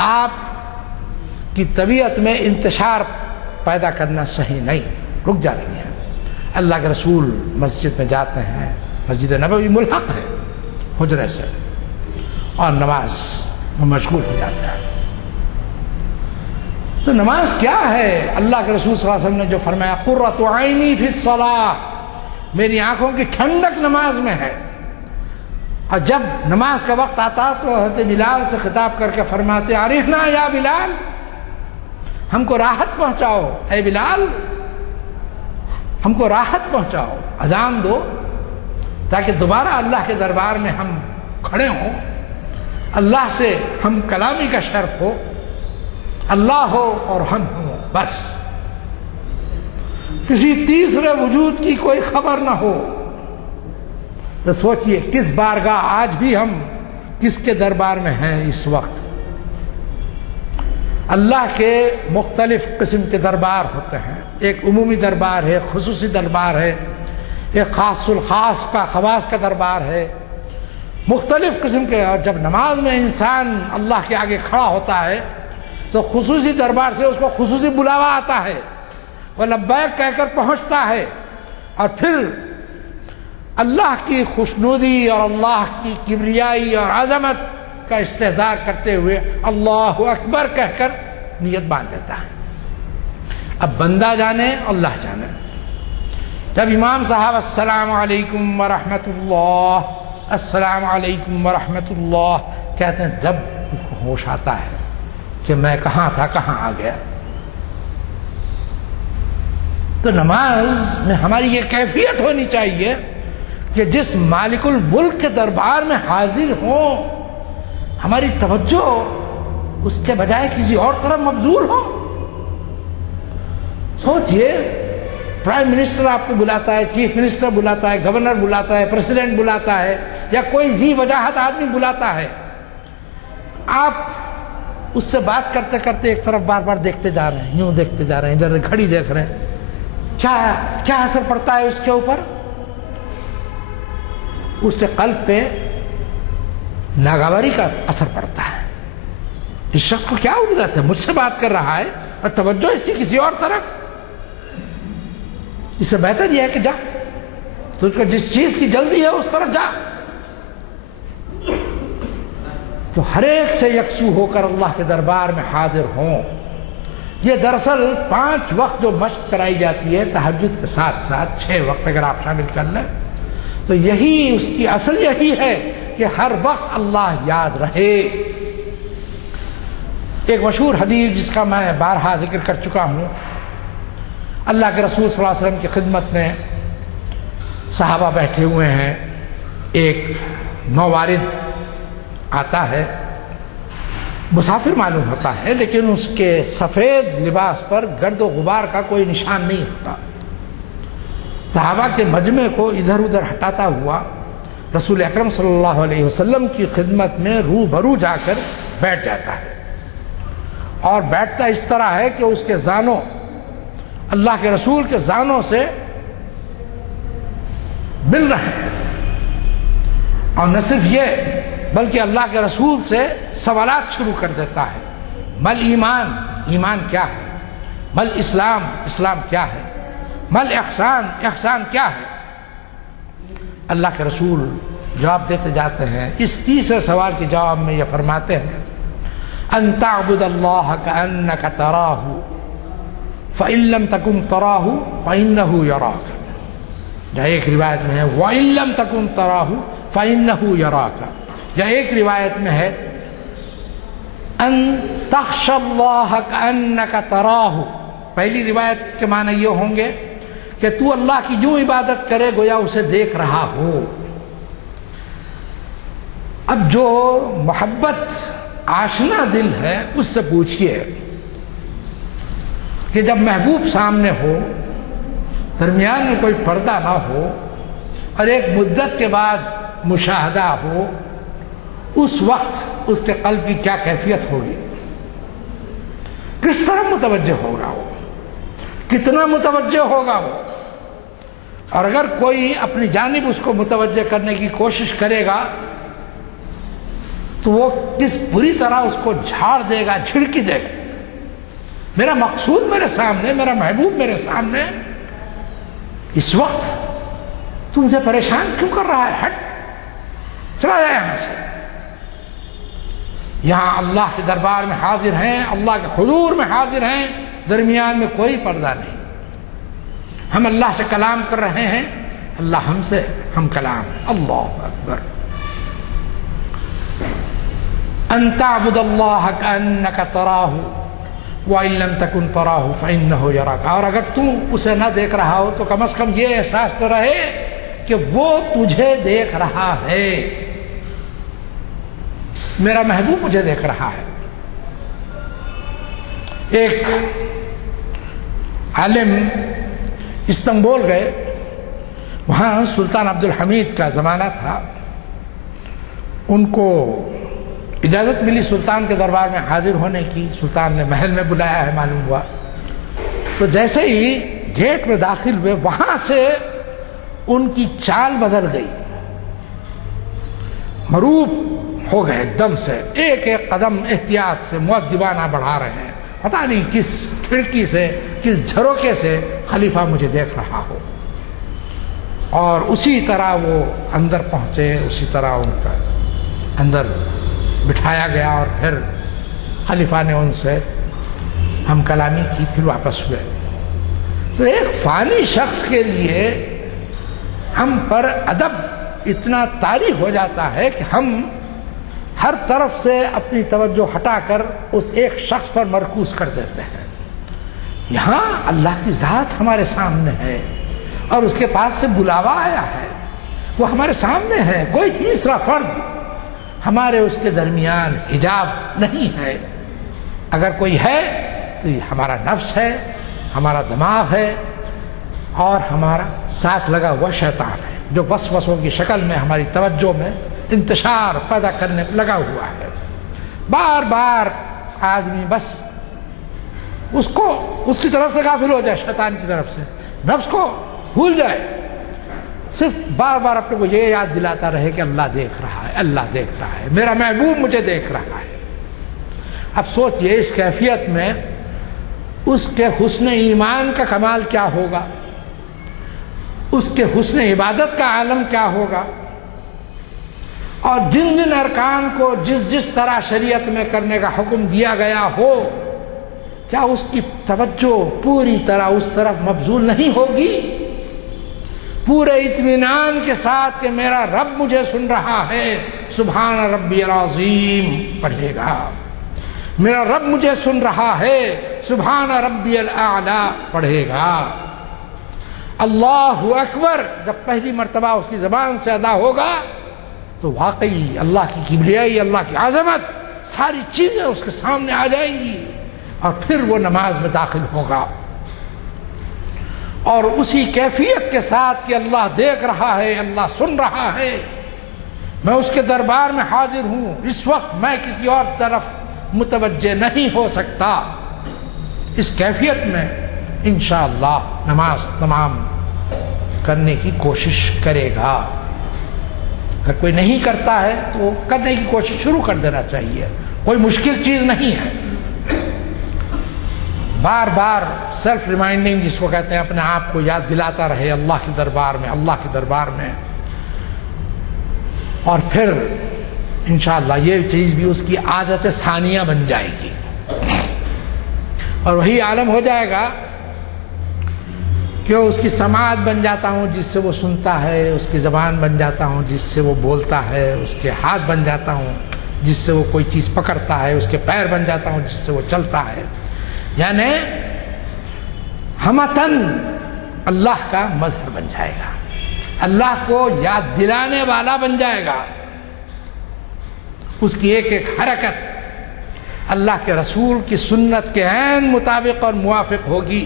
آپ کی طبیعت میں انتشار پیدا کرنا صحیح نہیں، رک جاتی ہیں۔ اللہ کے رسول مسجد میں جاتے ہیں، مسجد نبوی ملحق ہے حجرے سے، اور نماز میں مشغول ہو جاتے ہیں۔ تو نماز کیا ہے؟ اللہ کے رسول صلی اللہ علیہ وسلم نے جو فرمایا قرۃ عینی فی الصلاۃ، میری آنکھوں کی ٹھنڈک نماز میں ہے۔ اور جب نماز کا وقت آتا تو حضرت بلال سے خطاب کر کے فرماتے ارحنا یا بلال، ہم کو راحت پہنچاؤ اے بلال، ہم کو راحت پہنچاؤ، اذان دو تاکہ دوبارہ اللہ کے دربار میں ہم کھڑے ہوں، اللہ سے ہم کلامی کا شرف ہو، اللہ ہو اور ہم ہوں، بس کسی تیسرے وجود کی کوئی خبر نہ ہو۔ تو سوچئے کس بارگاہ، آج بھی ہم کس کے دربار میں ہیں اس وقت؟ اللہ کے مختلف قسم کے دربار ہوتے ہیں، ایک عمومی دربار ہے، خصوصی دربار ہے، ایک خاص الخاص کا خواص کا دربار ہے، مختلف قسم کے۔ اور جب نماز میں انسان اللہ کے آگے کھڑا ہوتا ہے تو خصوصی دربار سے اس کو خصوصی بلاوا آتا ہے، وہ لبیک کہہ کر پہنچتا ہے، اور پھر اللہ کی خوشنودی اور اللہ کی کبریائی اور عظمت کا استحضار کرتے ہوئے اللہ اکبر کہہ کر نیت باندھ لیتا ہے۔ اب بندہ جانے اللہ جانے، جب امام صاحب السلام علیکم ورحمۃ اللہ، السلام علیکم ورحمۃ اللہ کہتے ہیں، جب اس کو ہوش آتا ہے کہ میں کہاں تھا، کہاں آ گیا۔ تو نماز میں ہماری یہ کیفیت ہونی چاہیے کہ جس مالک الملک کے دربار میں حاضر ہوں، ہماری توجہ اس کے بجائے کسی اور طرف مبذول ہو۔ سوچئے پرائم منسٹر آپ کو بلاتا ہے، چیف منسٹر بلاتا ہے، گورنر بلاتا ہے، پریزیڈنٹ بلاتا ہے، یا کوئی ذی وجاہت آدمی بلاتا ہے، آپ اس سے بات کرتے کرتے ایک طرف بار بار دیکھتے جا رہے ہیں، یوں دیکھتے جا رہے ہیں، ادھر گھڑی دیکھ رہے ہیں، کیا اثر پڑتا ہے اس کے اوپر؟ اس کے قلب پہ ناگواری کا اثر پڑتا ہے. اس شخص کو کیا اجرت ہے، مجھ سے بات کر رہا ہے اور توجہ اس کی کسی اور طرف. اس سے بہتر یہ ہے کہ جا، تجھ کو جس چیز کی جلدی ہے اس طرف جا. تو ہر ایک سے یکسو ہو کر اللہ کے دربار میں حاضر ہوں. یہ دراصل 5 وقت جو مشق کرائی جاتی ہے تہجد کے ساتھ ساتھ 6 وقت اگر آپ شامل کر لیں تو یہی اس کی اصل یہی ہے کہ ہر وقت اللہ یاد رہے. ایک مشہور حدیث جس کا میں بارہا ذکر کر چکا ہوں، اللہ کے رسول صلی اللہ علیہ وسلم کی خدمت میں صحابہ بیٹھے ہوئے ہیں. ایک نووارد آتا ہے، مسافر معلوم ہوتا ہے، لیکن اس کے سفید لباس پر گرد و غبار کا کوئی نشان نہیں ہوتا. صحابہ کے مجمع کو ادھر ادھر ہٹاتا ہوا رسول اکرم صلی اللہ علیہ وسلم کی خدمت میں روبرو جا کر بیٹھ جاتا ہے. اور بیٹھتا اس طرح ہے کہ اس کے زانوں اللہ کے رسول کے زانوں سے مل رہے ہیں. اور نہ صرف یہ بلکہ اللہ کے رسول سے سوالات شروع کر دیتا ہے. مل ایمان، ایمان کیا ہے؟ مل اسلام، اسلام کیا ہے؟ مل احسان، احسان کیا ہے؟ اللہ کے رسول جواب دیتے جاتے ہیں. اس تیسرے سوال کے جواب میں یہ فرماتے ہیں ان تعبد اللہ کأنک تراہ فإن لم تکن تراہ فإنہ یراک. یا ایک روایت میں ہے وإن لم تکن تراہ فإنہ یراک. یا ایک روایت میں ہے ان تخش اللہ کأنک تراہ. پہلی روایت کے معنی یہ ہوں گے کہ تو اللہ کی یوں عبادت کرے گویا اسے دیکھ رہا ہو. اب جو محبت آشنا دل ہے اس سے پوچھئے کہ جب محبوب سامنے ہو، درمیان میں کوئی پردہ نہ ہو اور ایک مدت کے بعد مشاہدہ ہو، اس وقت اس کے قلب کی کیا کیفیت ہوگی؟ کس طرح متوجہ ہوگا وہ؟ کتنا متوجہ ہوگا وہ؟ اور اگر کوئی اپنی جانب اس کو متوجہ کرنے کی کوشش کرے گا تو وہ کس بری طرح اس کو جھاڑ دے گا، جھڑکی دے گا. میرا مقصود میرے سامنے، میرا محبوب میرے سامنے، اس وقت تو مجھے پریشان کیوں کر رہا ہے؟ ہٹ، چلا جائے یہاں سے. یہاں اللہ کے دربار میں حاضر ہیں، اللہ کے حضور میں حاضر ہیں، درمیان میں کوئی پردہ نہیں. ہم اللہ سے کلام کر رہے ہیں، اللہ ہم سے ہم کلام. اللہ اکبر. ان تعبد اللہ کأنک تراہ وإن لم تکن تراہ فإنہ یراک. اور اگر تم اسے نہ دیکھ رہا ہو تو کم از کم یہ احساس تو رہے کہ وہ تجھے دیکھ رہا ہے. میرا محبوب مجھے دیکھ رہا ہے. ایک عالم استنبول گئے، وہاں سلطان عبدالحمید کا زمانہ تھا. ان کو اجازت ملی سلطان کے دربار میں حاضر ہونے کی. سلطان نے محل میں بلایا ہے معلوم ہوا. تو جیسے ہی گیٹ میں داخل ہوئے وہاں سے ان کی چال بدل گئی، مروب ہو گئے ایک دم سے. ایک ایک قدم احتیاط سے مؤدبانہ بڑھا رہے ہیں. پتہ نہیں کس کھڑکی سے، کس جھروکے سے خلیفہ مجھے دیکھ رہا ہو. اور اسی طرح وہ اندر پہنچے، اسی طرح ان کا اندر بٹھایا گیا اور پھر خلیفہ نے ان سے ہم کلامی کی، پھر واپس ہوئے. تو ایک فانی شخص کے لیے ہم پر ادب اتنا طاری ہو جاتا ہے کہ ہم ہر طرف سے اپنی توجہ ہٹا کر اس ایک شخص پر مرکوز کر دیتے ہیں. یہاں اللہ کی ذات ہمارے سامنے ہے اور اس کے پاس سے بلاوا آیا ہے، وہ ہمارے سامنے ہے. کوئی تیسرا فرد ہمارے اس کے درمیان حجاب نہیں ہے. اگر کوئی ہے تو یہ ہمارا نفس ہے، ہمارا دماغ ہے اور ہمارا ساتھ لگا ہوا شیطان ہے، جو وسوسوں کی شکل میں ہماری توجہ میں انتشار پیدا کرنے لگا ہوا ہے. بار بار آدمی بس اس کو اس کی طرف سے غافل ہو جائے، شیطان کی طرف سے نفس کو بھول جائے، صرف بار بار اپنے کو یہ یاد دلاتا رہے کہ اللہ دیکھ رہا ہے، اللہ دیکھ رہا ہے، میرا محبوب مجھے دیکھ رہا ہے۔ اب سوچئے اس کیفیت میں اس کے حسن ایمان کا کمال کیا ہوگا، اس کے حسن عبادت کا عالم کیا ہوگا، اور جن جن ارکان کو جس جس طرح شریعت میں کرنے کا حکم دیا گیا ہو، کیا اس کی توجہ پوری طرح اس طرف مبذول نہیں ہوگی؟ پورے اطمینان کے ساتھ کہ میرا رب مجھے سن رہا ہے، سبحان ربی العظیم پڑھے گا، میرا رب مجھے سن رہا ہے، سبحان ربی الاعلی پڑھے گا۔ اللہ اکبر جب پہلی مرتبہ اس کی زبان سے ادا ہوگا تو واقعی اللہ کی کبریائی، اللہ کی عظمت، ساری چیزیں اس کے سامنے آ جائیں گی، اور پھر وہ نماز میں داخل ہوگا، اور اسی کیفیت کے ساتھ کہ اللہ دیکھ رہا ہے، اللہ سن رہا ہے، میں اس کے دربار میں حاضر ہوں، اس وقت میں کسی اور طرف متوجہ نہیں ہو سکتا، اس کیفیت میں انشاءاللہ نماز تمام کرنے کی کوشش کرے گا۔ اگر کوئی نہیں کرتا ہے تو کرنے کی کوشش شروع کر دینا چاہیے، کوئی مشکل چیز نہیں ہے۔ بار بار سیلف ریمائنڈنگ جس کو کہتے ہیں، اپنے آپ کو یاد دلاتا رہے اللہ کے دربار میں، اللہ کے دربار میں، اور پھر انشاءاللہ یہ چیز بھی اس کی عادت ثانیہ بن جائے گی، اور وہی عالم ہو جائے گا کہ اس کی سماعت بن جاتا ہوں جس سے وہ سنتا ہے، اس کی زبان بن جاتا ہوں جس سے وہ بولتا ہے، اس کے ہاتھ بن جاتا ہوں جس سے وہ کوئی چیز پکڑتا ہے، اس کے پیر بن جاتا ہوں جس سے وہ چلتا ہے، یعنی ہمتن اللہ کا مظہر بن جائے گا، اللہ کو یاد دلانے والا بن جائے گا، اس کی ایک ایک حرکت اللہ کے رسول کی سنت کے عین مطابق اور موافق ہوگی،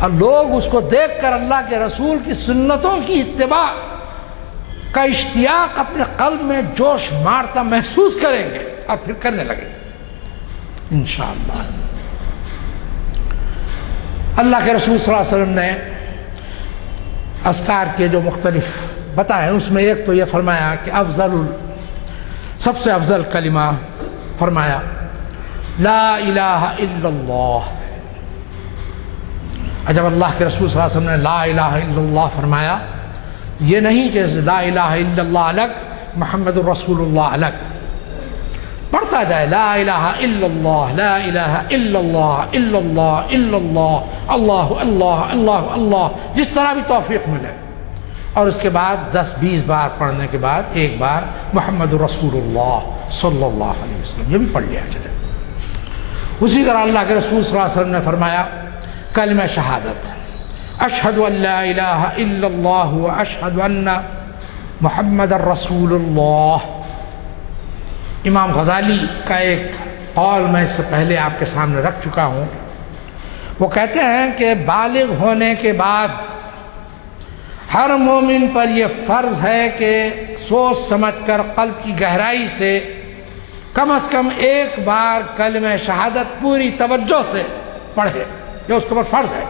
اور لوگ اس کو دیکھ کر اللہ کے رسول کی سنتوں کی اتباع کا اشتیاق اپنے قلب میں جوش مارتا محسوس کریں گے، اور پھر کرنے لگیں گے انشاءاللہ۔ اللہ کے رسول صلی اللہ علیہ وسلم نے اذکار کے جو مختلف بتائے، اس میں ایک تو یہ فرمایا کہ سب سے افضل کلمہ فرمایا لا الہ الا اللہ۔ جب اللہ کے رسول صلی اللہ علیہ وسلم نے لا الہ الا اللہ فرمایا، یہ نہیں کہ لا الہ الا اللہ الگ، محمد الرسول اللہ الگ، پڑھتا جائے لا الہ الا اللہ، لا الہ الا اللہ، الا اللہ، الا اللہ، اللہ اللہ اللہ اللہ، جس طرح بھی توفیق ملے، اور اس کے بعد 10-20 بار پڑھنے کے بعد ایک بار محمد الرسول اللہ صلی اللہ علیہ وسلم، یہ بھی پڑھ لیا چلے۔ اسی طرح اللہ کے رسول صلی اللہ علیہ وسلم نے فرمایا کلمہ شہادت، اشہد ان لا الہ الا اللہ و اشہد ان محمد الرسول اللہ۔ امام غزالی کا ایک قول میں اس سے پہلے آپ کے سامنے رکھ چکا ہوں، وہ کہتے ہیں کہ بالغ ہونے کے بعد ہر مومن پر یہ فرض ہے کہ سوچ سمجھ کر قلب کی گہرائی سے کم از کم ایک بار کلمہ شہادت پوری توجہ سے پڑھے، یہ اس کے اوپر فرض ہے۔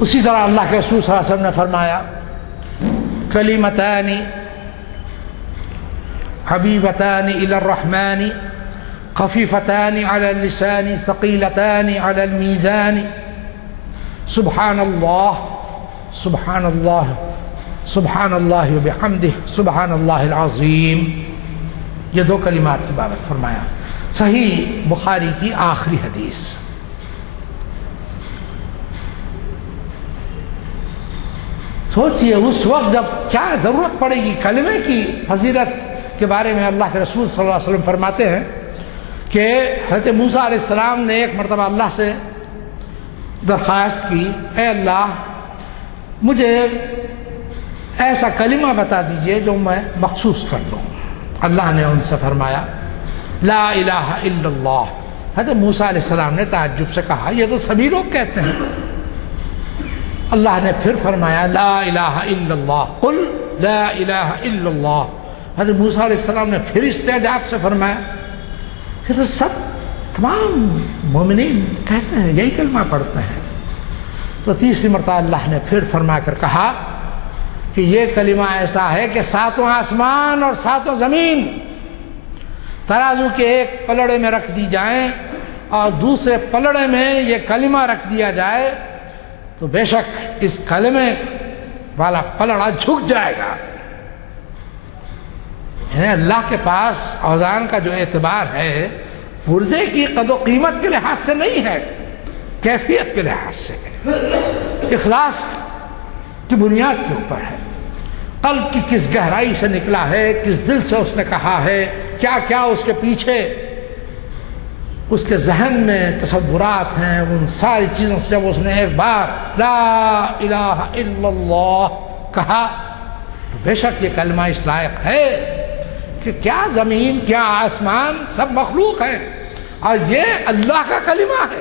اسی طرح اللہ کے رسول صلی اللہ علیہ وسلم نے فرمایا کلمتان حبیبتان الی الرحمن خفیفتان علی اللسان ثقیلتان علی المیزان، سبحان اللہ سبحان اللہ سبحان اللہ وبحمدہ سبحان اللہ العظیم۔ یہ دو کلمات کی بابت فرمایا، صحیح بخاری کی آخری حدیث۔ سوچئے اس وقت جب کیا ضرورت پڑے گی کلمے کی فضیلت کے بارے میں۔ اللہ کے رسول صلی اللہ علیہ وسلم فرماتے ہیں کہ حضرت موسیٰ علیہ السلام نے ایک مرتبہ اللہ سے درخواست کی، اے اللہ مجھے ایسا کلمہ بتا دیجئے جو میں مخصوص کر لوں۔ اللہ نے ان سے فرمایا لا الہ الا اللہ۔ حضرت موسیٰ علیہ السلام نے تعجب سے کہا یہ تو سبھی لوگ کہتے ہیں۔ اللہ نے پھر فرمایا لا الہ الا اللہ، قل لا الہ الا اللہ حضرت موسیٰ علیہ السلام نے پھر استعجاب سے فرمایا کہ تو سب تمام مومنین کہتے ہیں یہی کلمہ پڑھتے ہیں. تو تیسری مرتبہ اللہ نے پھر فرما کر کہا کہ یہ کلمہ ایسا ہے کہ 7 آسمان اور 7 زمین ترازو کے ایک پلڑے میں رکھ دی جائیں اور دوسرے پلڑے میں یہ کلمہ رکھ دیا جائے تو بے شک اس کلمے والا پلڑا جھک جائے گا. یعنی اللہ کے پاس اوزان کا جو اعتبار ہے پرزے کی قد و قیمت کے لحاظ سے نہیں ہے، کیفیت کے لحاظ سے ہے، اخلاص کی بنیاد کے اوپر ہے، قلب کی کس گہرائی سے نکلا ہے، کس دل سے اس نے کہا ہے، کیا کیا اس کے پیچھے اس کے ذہن میں تصورات ہیں. ان ساری چیزوں سے جب اس نے ایک بار لا الہ الا اللہ کہا تو بے شک یہ کلمہ اس لائق ہے کہ کیا زمین کیا آسمان سب مخلوق ہے اور یہ اللہ کا کلمہ ہے.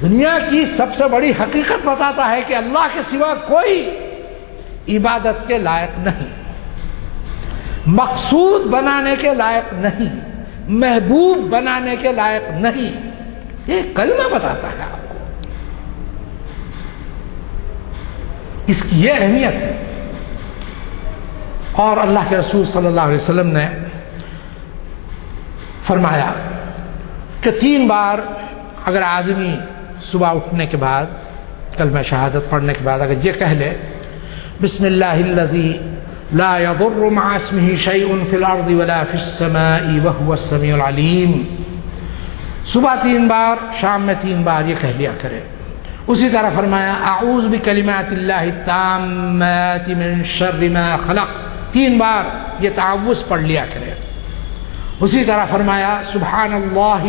دنیا کی سب سے بڑی حقیقت بتاتا ہے کہ اللہ کے سوا کوئی عبادت کے لائق نہیں، مقصود بنانے کے لائق نہیں، محبوب بنانے کے لائق نہیں. یہ کلمہ بتاتا ہے آپ کو، اس کی یہ اہمیت ہے. اور اللہ کے رسول صلی اللہ علیہ وسلم نے فرمایا کہ 3 بار اگر آدمی صبح اٹھنے کے بعد کلمہ شہادت پڑھنے کے بعد اگر یہ کہہ لے بسم اللہ الذی لا يضر مع اسمه شيء في الارض ولا في السماء وهو السميع العليم، صبح 3 بار شام میں 3 بار یہ کہہ لیا کرے. اسی طرح فرمایا اعوذ بکلمات اللہ التامات من شر ما خلق، 3 بار یہ تعوذ پڑھ لیا کرے. اسی طرح فرمایا سبحان اللہ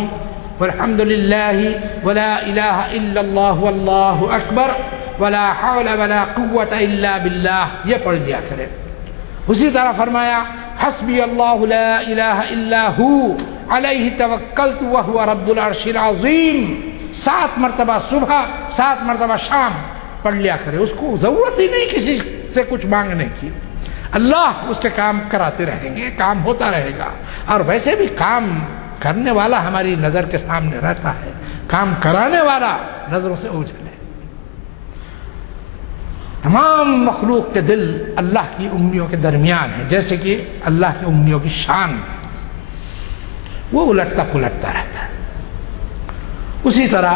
والحمد للہ ولا الہ الا اللہ واللہ اکبر ولا حول ولا قوة الا باللہ، یہ پڑھ لیا کرے. اسی طرح فرمایا حسبی اللہ لا الہ الا ہو علیہ توکلت وہو رب العرش العظیم، 7 مرتبہ صبح 7 مرتبہ شام پڑھ لیا کرے. اس کو ضرورت ہی نہیں کسی سے کچھ مانگنے کی، اللہ اس کے کام کراتے رہیں گے، کام ہوتا رہے گا. اور ویسے بھی کام کرنے والا ہماری نظر کے سامنے رہتا ہے، کام کرانے والا نظروں سے اوجھل ہے. تمام مخلوق کے دل اللہ کی انگلیوں کے درمیان ہے، جیسے کہ اللہ کی انگلیوں کی شان وہ الٹتا پلٹتا رہتا ہے. اسی طرح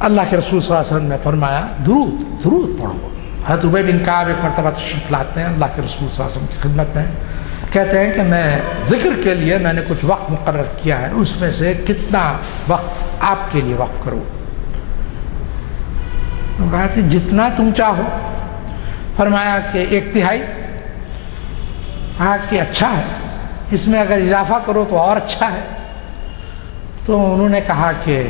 اللہ کے رسول صلی اللہ علیہ وسلم نے فرمایا درود پڑھو. حضرت ابی بن کعب ایک مرتبہ تشریف لاتے ہیں اللہ کے رسول صلی اللہ علیہ وسلم کی خدمت میں، کہتے ہیں کہ میں ذکر کے لیے میں نے کچھ وقت مقرر کیا ہے، اس میں سے کتنا وقت آپ کے لیے وقف کروں؟ کہا کہ جتنا تم چاہو. فرمایا کہ 1/3. کہا کہ اچھا ہے، اس میں اگر اضافہ کرو تو اور اچھا ہے. تو انہوں نے کہا کہ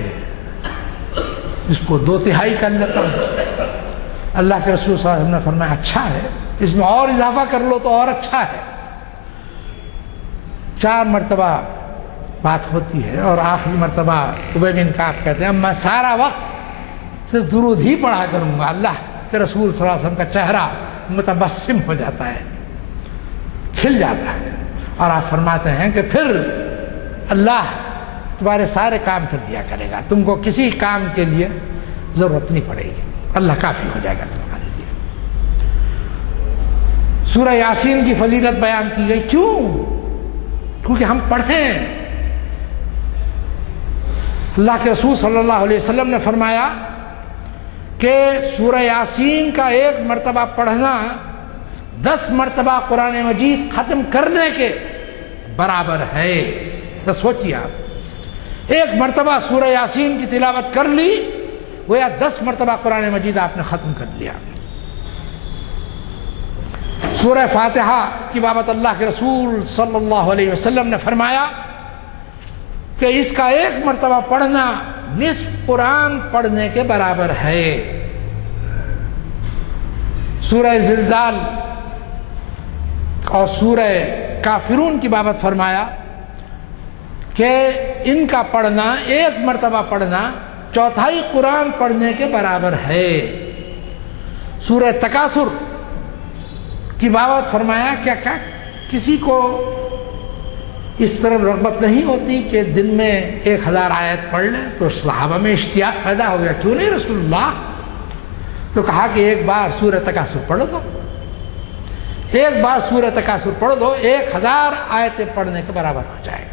اس کو 2/3 کر لیتا ہوں. اللہ کے رسول صلی اللہ علیہ وسلم نے فرمایا اچھا ہے، اس میں اور اضافہ کر لو تو اور اچھا ہے. 4 مرتبہ بات ہوتی ہے اور آخری مرتبہ ابی بن کعب کہتے ہیں میں سارا وقت صرف درود ہی پڑھا کروں گا. اللہ کے رسول صلی اللہ علیہ وسلم کا چہرہ متبسم ہو جاتا ہے، کھل جاتا ہے. اور آپ فرماتے ہیں کہ پھر اللہ تمہارے سارے کام کر دیا کرے گا، تم کو کسی کام کے لیے ضرورت نہیں پڑے گی، اللہ کافی ہو جائے گا تمہارے لیے. سورہ یاسین کی فضیلت بیان کی گئی. کیوں؟ کیونکہ ہم پڑھیں. اللہ کے رسول صلی اللہ علیہ وسلم نے فرمایا کہ سورہ یاسین کا 1 مرتبہ پڑھنا 10 مرتبہ قرآن مجید ختم کرنے کے برابر ہے. تو سوچیے آپ 1 مرتبہ سورہ یاسین کی تلاوت کر لی گویا 10 مرتبہ قرآن مجید آپ نے ختم کر لیا. سورہ فاتحہ کی بابت اللہ کے رسول صلی اللہ علیہ وسلم نے فرمایا کہ اس کا 1 مرتبہ پڑھنا نصف قرآن پڑھنے کے برابر ہے. سورہ زلزال اور سورہ کافرون کی بابت فرمایا کہ ان کا پڑھنا 1 مرتبہ پڑھنا 1/4 قرآن پڑھنے کے برابر ہے. سورہ تکاثر کی بابت فرمایا کیا کسی کو اس طرح رغبت نہیں ہوتی کہ دن میں 1000 آیت پڑھ لیں؟ تو صحابہ میں اشتیاق پیدا ہو گیا، کیوں نہیں رسول اللہ؟ تو کہا کہ ایک بار سورہ تکاثر پڑھ دو، ایک بار سورہ تکاثر پڑھ دو، 1000 آیتیں پڑھنے کے برابر ہو جائے گا۔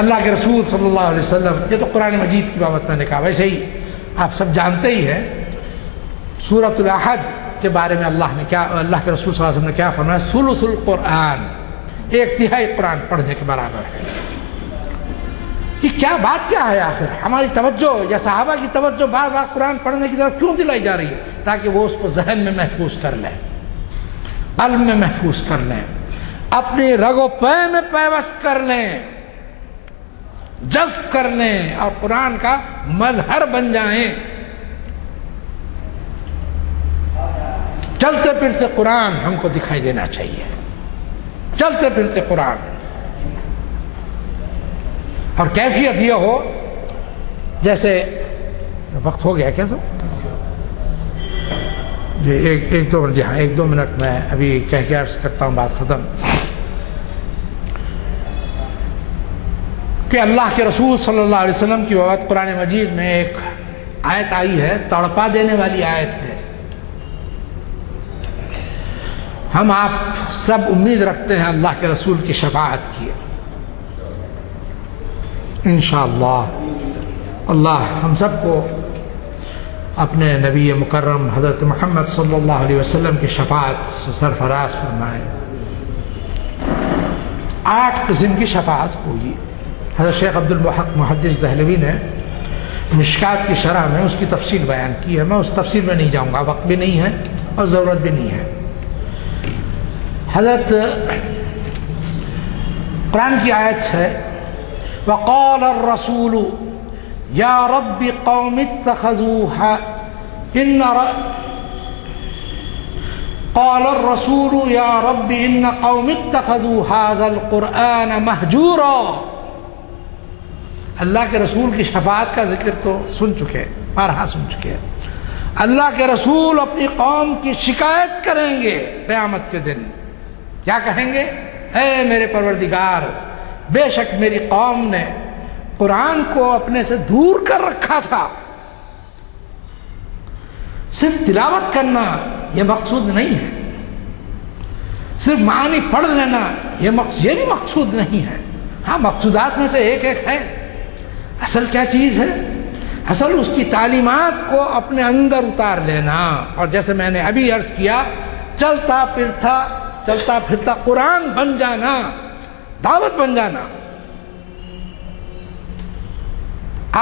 اللہ کے رسول صلی اللہ علیہ وسلم، یہ تو قرآن مجید کی بابت میں نے کہا، ویسے ہی آپ سب جانتے ہی ہیں سورۃ الاحد کے بارے میں اللہ کے رسول صلی اللہ علیہ وسلم نے کیا فرمایا؟ ثلث القرآن، 1/3 قرآن پڑھنے کے برابر ہے۔ یہ کیا بات کیا ہے آخر؟ ہماری توجہ یا صحابہ کی توجہ بار بار قرآن پڑھنے کی طرف کیوں دلائی جا رہی ہے؟ تاکہ وہ اس کو ذہن میں محفوظ کر لیں، قلب میں محفوظ کر لیں، اپنی رگ و پے میں پیوست کر لیں، جذب کر لیں اور قرآن کا مظہر بن جائیں۔ چلتے پھرتے قرآن ہم کو دکھائی دینا چاہیے، چلتے پھرتے قرآن، اور کیفیت یہ ہو جیسے وقت ہو گیا کیا سو جی ایک دو منٹ میں ابھی کہہ کے عرض کرتا ہوں، بات ختم، کہ اللہ کے رسول صلی اللہ علیہ وسلم کی بابت قرآن مجید میں ایک آیت آئی ہے، تڑپا دینے والی آیت ہے۔ ہم آپ سب امید رکھتے ہیں اللہ کے رسول کی شفاعت کی، انشاءاللہ اللہ ہم سب کو اپنے نبی مکرم حضرت محمد صلی اللہ علیہ وسلم کی شفاعت سے سرفراز فرمائے۔ 8 قسم کی شفاعت ہوگی۔ حضرت شیخ عبد الحق محدث دہلوی نے مشکات کی شرح میں اس کی تفصیل بیان کی ہے، میں اس تفصیل میں نہیں جاؤں گا، وقت بھی نہیں ہے اور ضرورت بھی نہیں ہے۔ حضرت قرآن کی آیت ہے، وَقَالَ الرَّسُولُ يَا رَبِّ قَوْمِ اتَّخَذُوا قَالَ الرَّسُولُ يَا رَبِّ إِنَّ قَوْمِ اتَّخَذُوا هَذَا الْقُرْآنَ مَهْجُورًا۔ اللہ کے رسول کی شفاعت کا ذکر تو سن چکے، بارہا سن چکے۔ اللہ کے رسول اپنی قوم کی شکایت کریں گے قیامت کے دن، کیا کہیں گے؟ اے میرے پروردگار، بے شک میری قوم نے قرآن کو اپنے سے دور کر رکھا تھا۔ صرف تلاوت کرنا یہ مقصود نہیں ہے، صرف معانی پڑھ لینا یہ بھی مقصود نہیں ہے۔ ہاں مقصودات میں سے ایک ہے، اصل کیا چیز ہے؟ اصل اس کی تعلیمات کو اپنے اندر اتار لینا، اور جیسے میں نے ابھی عرض کیا، چلتا پھرتا قرآن بن جانا، دعوت بن جانا۔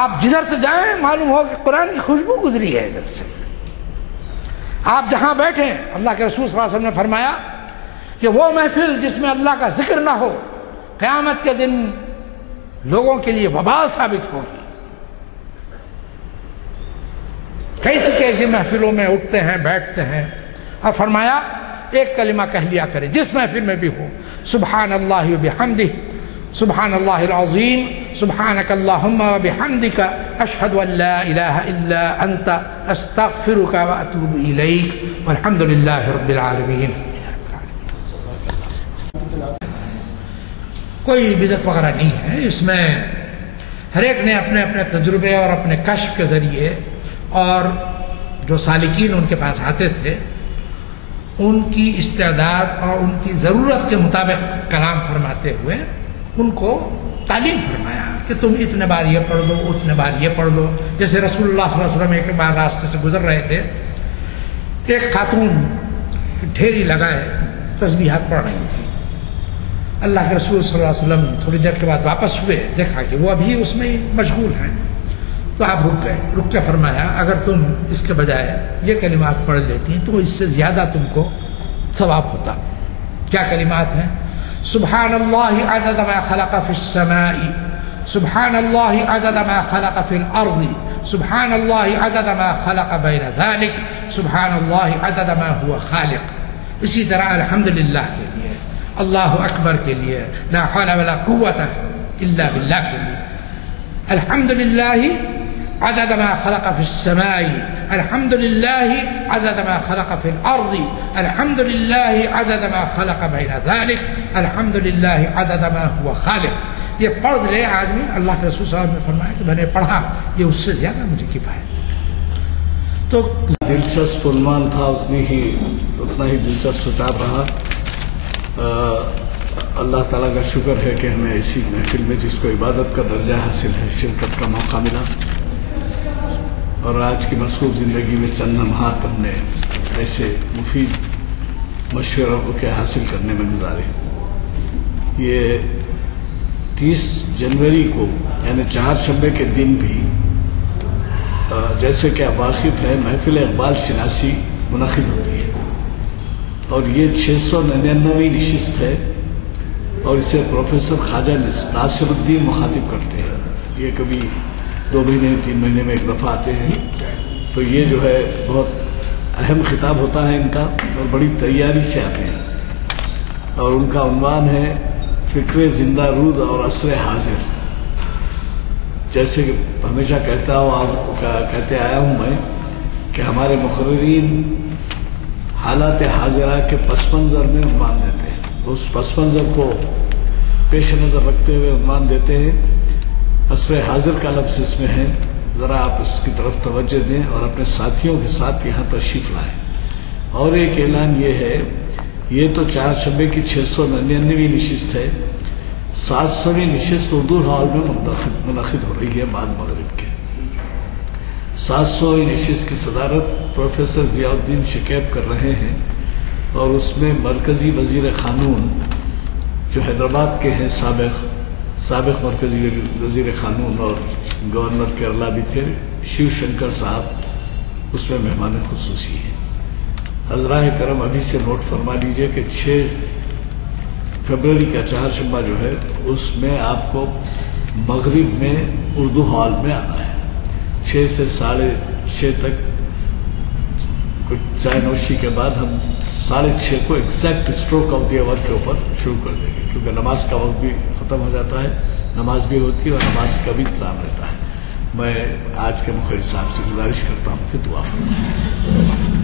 آپ جدھر سے جائیں معلوم ہو کہ قرآن کی خوشبو گزری ہے ادھر سے۔ آپ جہاں بیٹھیں، اللہ کے رسول صلی اللہ علیہ وسلم نے فرمایا کہ وہ محفل جس میں اللہ کا ذکر نہ ہو قیامت کے دن لوگوں کے لیے وبال ثابت ہوگی۔ کیسی محفلوں میں اٹھتے ہیں، بیٹھتے ہیں، اور فرمایا ایک کلمہ کہہ لیا کریں جس محفل میں بھی ہو، سبحان اللہ وبحمدہ، سبحان اللہ العظیم، سبحانک اللہم وبحمدک، اشہد ان لا الہ الا انت، استغفرک واتوب الیک، والحمد للہ رب العالمین۔ کوئی بدعت وغیرہ نہیں ہے اس میں، ہر ایک نے اپنے اپنے تجربے اور اپنے کشف کے ذریعے، اور جو سالکین ان کے پاس آتے تھے ان کی استعداد اور ان کی ضرورت کے مطابق کلام فرماتے ہوئے ان کو تعلیم فرمایا کہ تم اتنے بار یہ پڑھ دو، اتنے بار یہ پڑھ دو۔ جیسے رسول اللہ صلی اللہ علیہ وسلم ایک بار راستے سے گزر رہے تھے، ایک خاتون ڈھیری لگائے تسبیحات پڑھ رہی تھی۔ اللہ کے رسول صلی اللہ علیہ وسلم تھوڑی دیر کے بعد واپس ہوئے، دیکھا کہ وہ ابھی اس میں مشغول ہیں، تو آپ رک کے فرمایا اگر تم اس کے بجائے یہ کلمات پڑھ لیتی تو اس سے زیادہ تم کو ثواب ہوتا۔ کیا کلمات ہیں؟ سبحان اللہ عدد ما خلق فی السماء، سبحان اللہ عدد ما خلق فی الارض، سبحان اللہ عدد ما خلق بین ذلک، سبحان اللہ عدد ما هو خالق۔ اسی طرح الحمدللہ کے لیے، اللہ اکبر کے لیے، لا حول ولا قوت الا باللہ کے لیے، الحمدللہ عدد ما خلق في السماء، الحمد لله عدد ما خلق في الأرض، الحمد لله عدد ما خلق بين ذلك، الحمد لله عدد ما هو خالق. یہ پڑھ لے آدمی، اللہ کے رسول صلی اللہ علیہ وسلم نے فرمایا کہ میں نے پڑھا، یہ اس سے زیادہ مجھے کفایت. تو دلچسپ عنوان تھا، اتنا ہی دلچسپ کتاب رہا. اللہ تعالیٰ کا شکر ہے کہ ہمیں ایسی محفل میں جس کو عبادت کا درجہ حاصل ہے شرکت کا موقع ملا، اور آج کی مصروف زندگی میں چند لمحات ہم نے ایسے مفید مشوروں کے حاصل کرنے میں گزارے. یہ 30 جنوری کو یعنی چہارشنبے کے دن بھی جیسے کہ اب واقف ہے محفل اقبال شناسی منعقد ہوتی ہے، اور یہ 699ویں نشست ہے، اور اسے پروفیسر خواجہ ناصر الدین مخاطب کرتے ہیں. یہ کبھی 2 مہینے 3 مہینے میں ایک دفعہ آتے ہیں. تو یہ جو ہے بہت اہم خطاب ہوتا ہے ان کا، اور بڑی تیاری سے آتے ہیں. اور ان کا عنوان ہے فکر زندہ رود اور عصر حاضر. جیسے کہ ہمیشہ کہتے آیا ہوں میں کہ ہمارے مقررین حالات حاضرہ کے پس منظر میں عنوان دیتے ہیں. اس پس منظر کو پیش نظر رکھتے ہوئے عنوان دیتے ہیں. عصر حاضر کا لفظ اس میں ہے، ذرا آپ اس کی طرف توجہ دیں اور اپنے ساتھیوں کے ساتھ یہاں تشریف لائیں. اور ایک اعلان یہ ہے، یہ تو چہارشنبے کی 699ویں نشست ہے. 700ویں نشست اردو ہال میں منعقد ہو رہی ہے بعد مغرب کے. 700ویں نشست کی صدارت پروفیسر ضیاء الدین شکیب کر رہے ہیں، اور اس میں مرکزی وزیر قانون جو حیدرآباد کے ہیں، سابق مرکزی وزیر قانون اور گورنر کیرلا بھی تھے، شیو شنکر صاحب اس میں مہمان خصوصی ہیں. حضرائے کرم ابھی سے نوٹ فرما لیجئے کہ 6 فروری کا چہارشنبہ جو ہے اس میں آپ کو مغرب میں اردو ہال میں آنا ہے. 6 سے 6:30 تک کچھ چائے نوشی کے بعد ہم 6:30 کو ایگزیکٹ اسٹروک آف دی آور کے اوپر شروع کر دیں گے، کیونکہ نماز کا وقت بھی ختم ہو جاتا ہے، نماز بھی ہوتی ہے اور نماز کا بھی انتظام رہتا ہے. میں آج کے مخرج صاحب سے گزارش کرتا ہوں کہ دعا فرمائیں.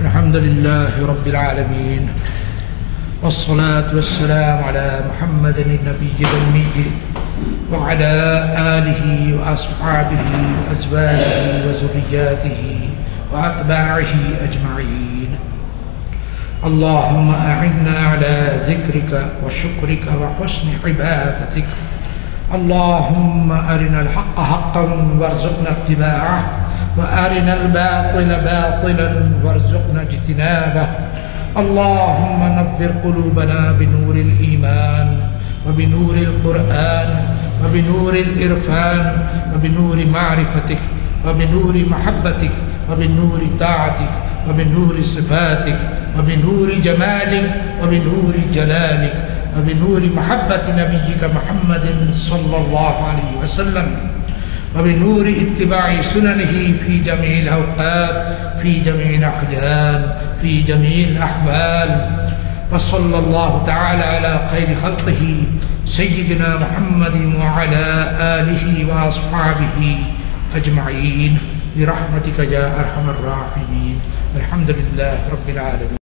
الحمد لله رب العالمين، والصلاة والسلام على محمد النبي الأمي وعلى آله وأصحابه وأزواجه وذرياته وأتباعه أجمعين. اللهم أعنا على ذكرك وشكرك وحسن عبادتك. اللهم أرنا الحق حقا وارزقنا اتباعه، وأرنا الباطل باطلا وارزقنا اجتنابه. اللهم نور قلوبنا بنور الإيمان وبنور القرآن وبنور الإرفان وبنور معرفتك وبنور محبتك وبنور طاعتك وبنور صفاتك وبنور جمالك وبنور جلالك وبنور محبة نبيك محمد صلى الله عليه وسلم وبنور اتباع سننه في جميع الأوقات في جميع الأحيان في جميع الأحوال. وصلى الله تعالى على خير خلقه سيدنا محمد وعلى آله وأصحابه أجمعين برحمتك يا أرحم الراحمين. الحمد لله رب العالمين.